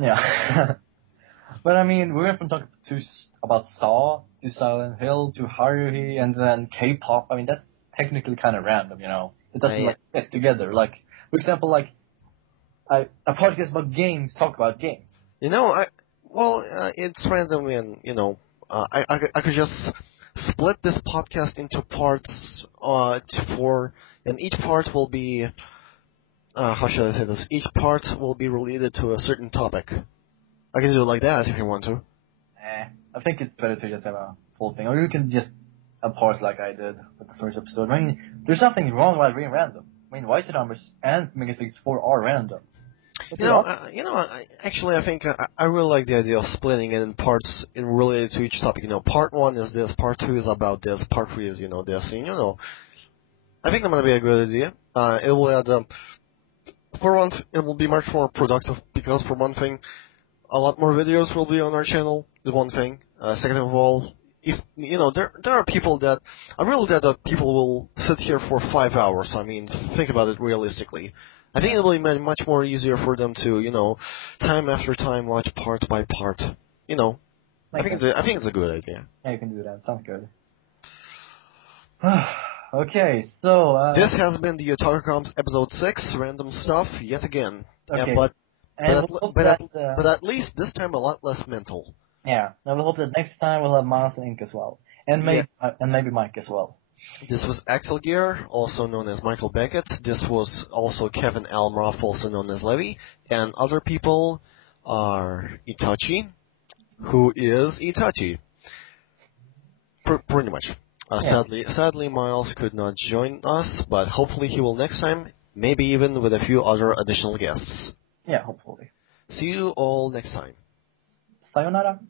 Yeah. But I mean, we went from talking about Saw to Silent Hill to Haruhi and then K-pop. I mean, that's technically kind of random, It doesn't fit together. Like, for example, like a podcast about games talk about games. It's random, and I could just split this podcast into parts, and each part will be how should I say this? Each part will be related to a certain topic. I can do it like that if you want to. I think it's better to just have a full thing, or you can just have parts like I did with the first episode. I mean, there's nothing wrong about being random. I mean, Vice Numbers and Mega 64 are random. Actually, I think I really like the idea of splitting it in parts related to each topic. Part 1 is this, part 2 is about this, part 3 is, this, and, I think that might be a good idea. It will add, for one, it will be much more productive, because for one thing, a lot more videos will be on our channel, the one thing. Second of all, if, there are people that, I really doubt that people will sit here for 5 hours. I mean, think about it realistically. I think it will be much more easier for them to, time after time, watch part by part. I think it's a good idea. Yeah, you can do that. Sounds good. Okay, so... this has been the Otaku Comms episode 6, random stuff, yet again. Okay. But And we'll hope but at least this time a lot less mental. Yeah, and we'll hope that next time we'll have Miles and Ink as well. And maybe Mike as well. This was Axel Gear, also known as Michael Beckett. This was also Kevin Almroff, also known as Levy. And other people are Itachi, who is Itachi. Pretty much. Sadly, Miles could not join us, but hopefully he will next time, maybe even with a few other additional guests. Yeah, hopefully. See you all next time. Sayonara.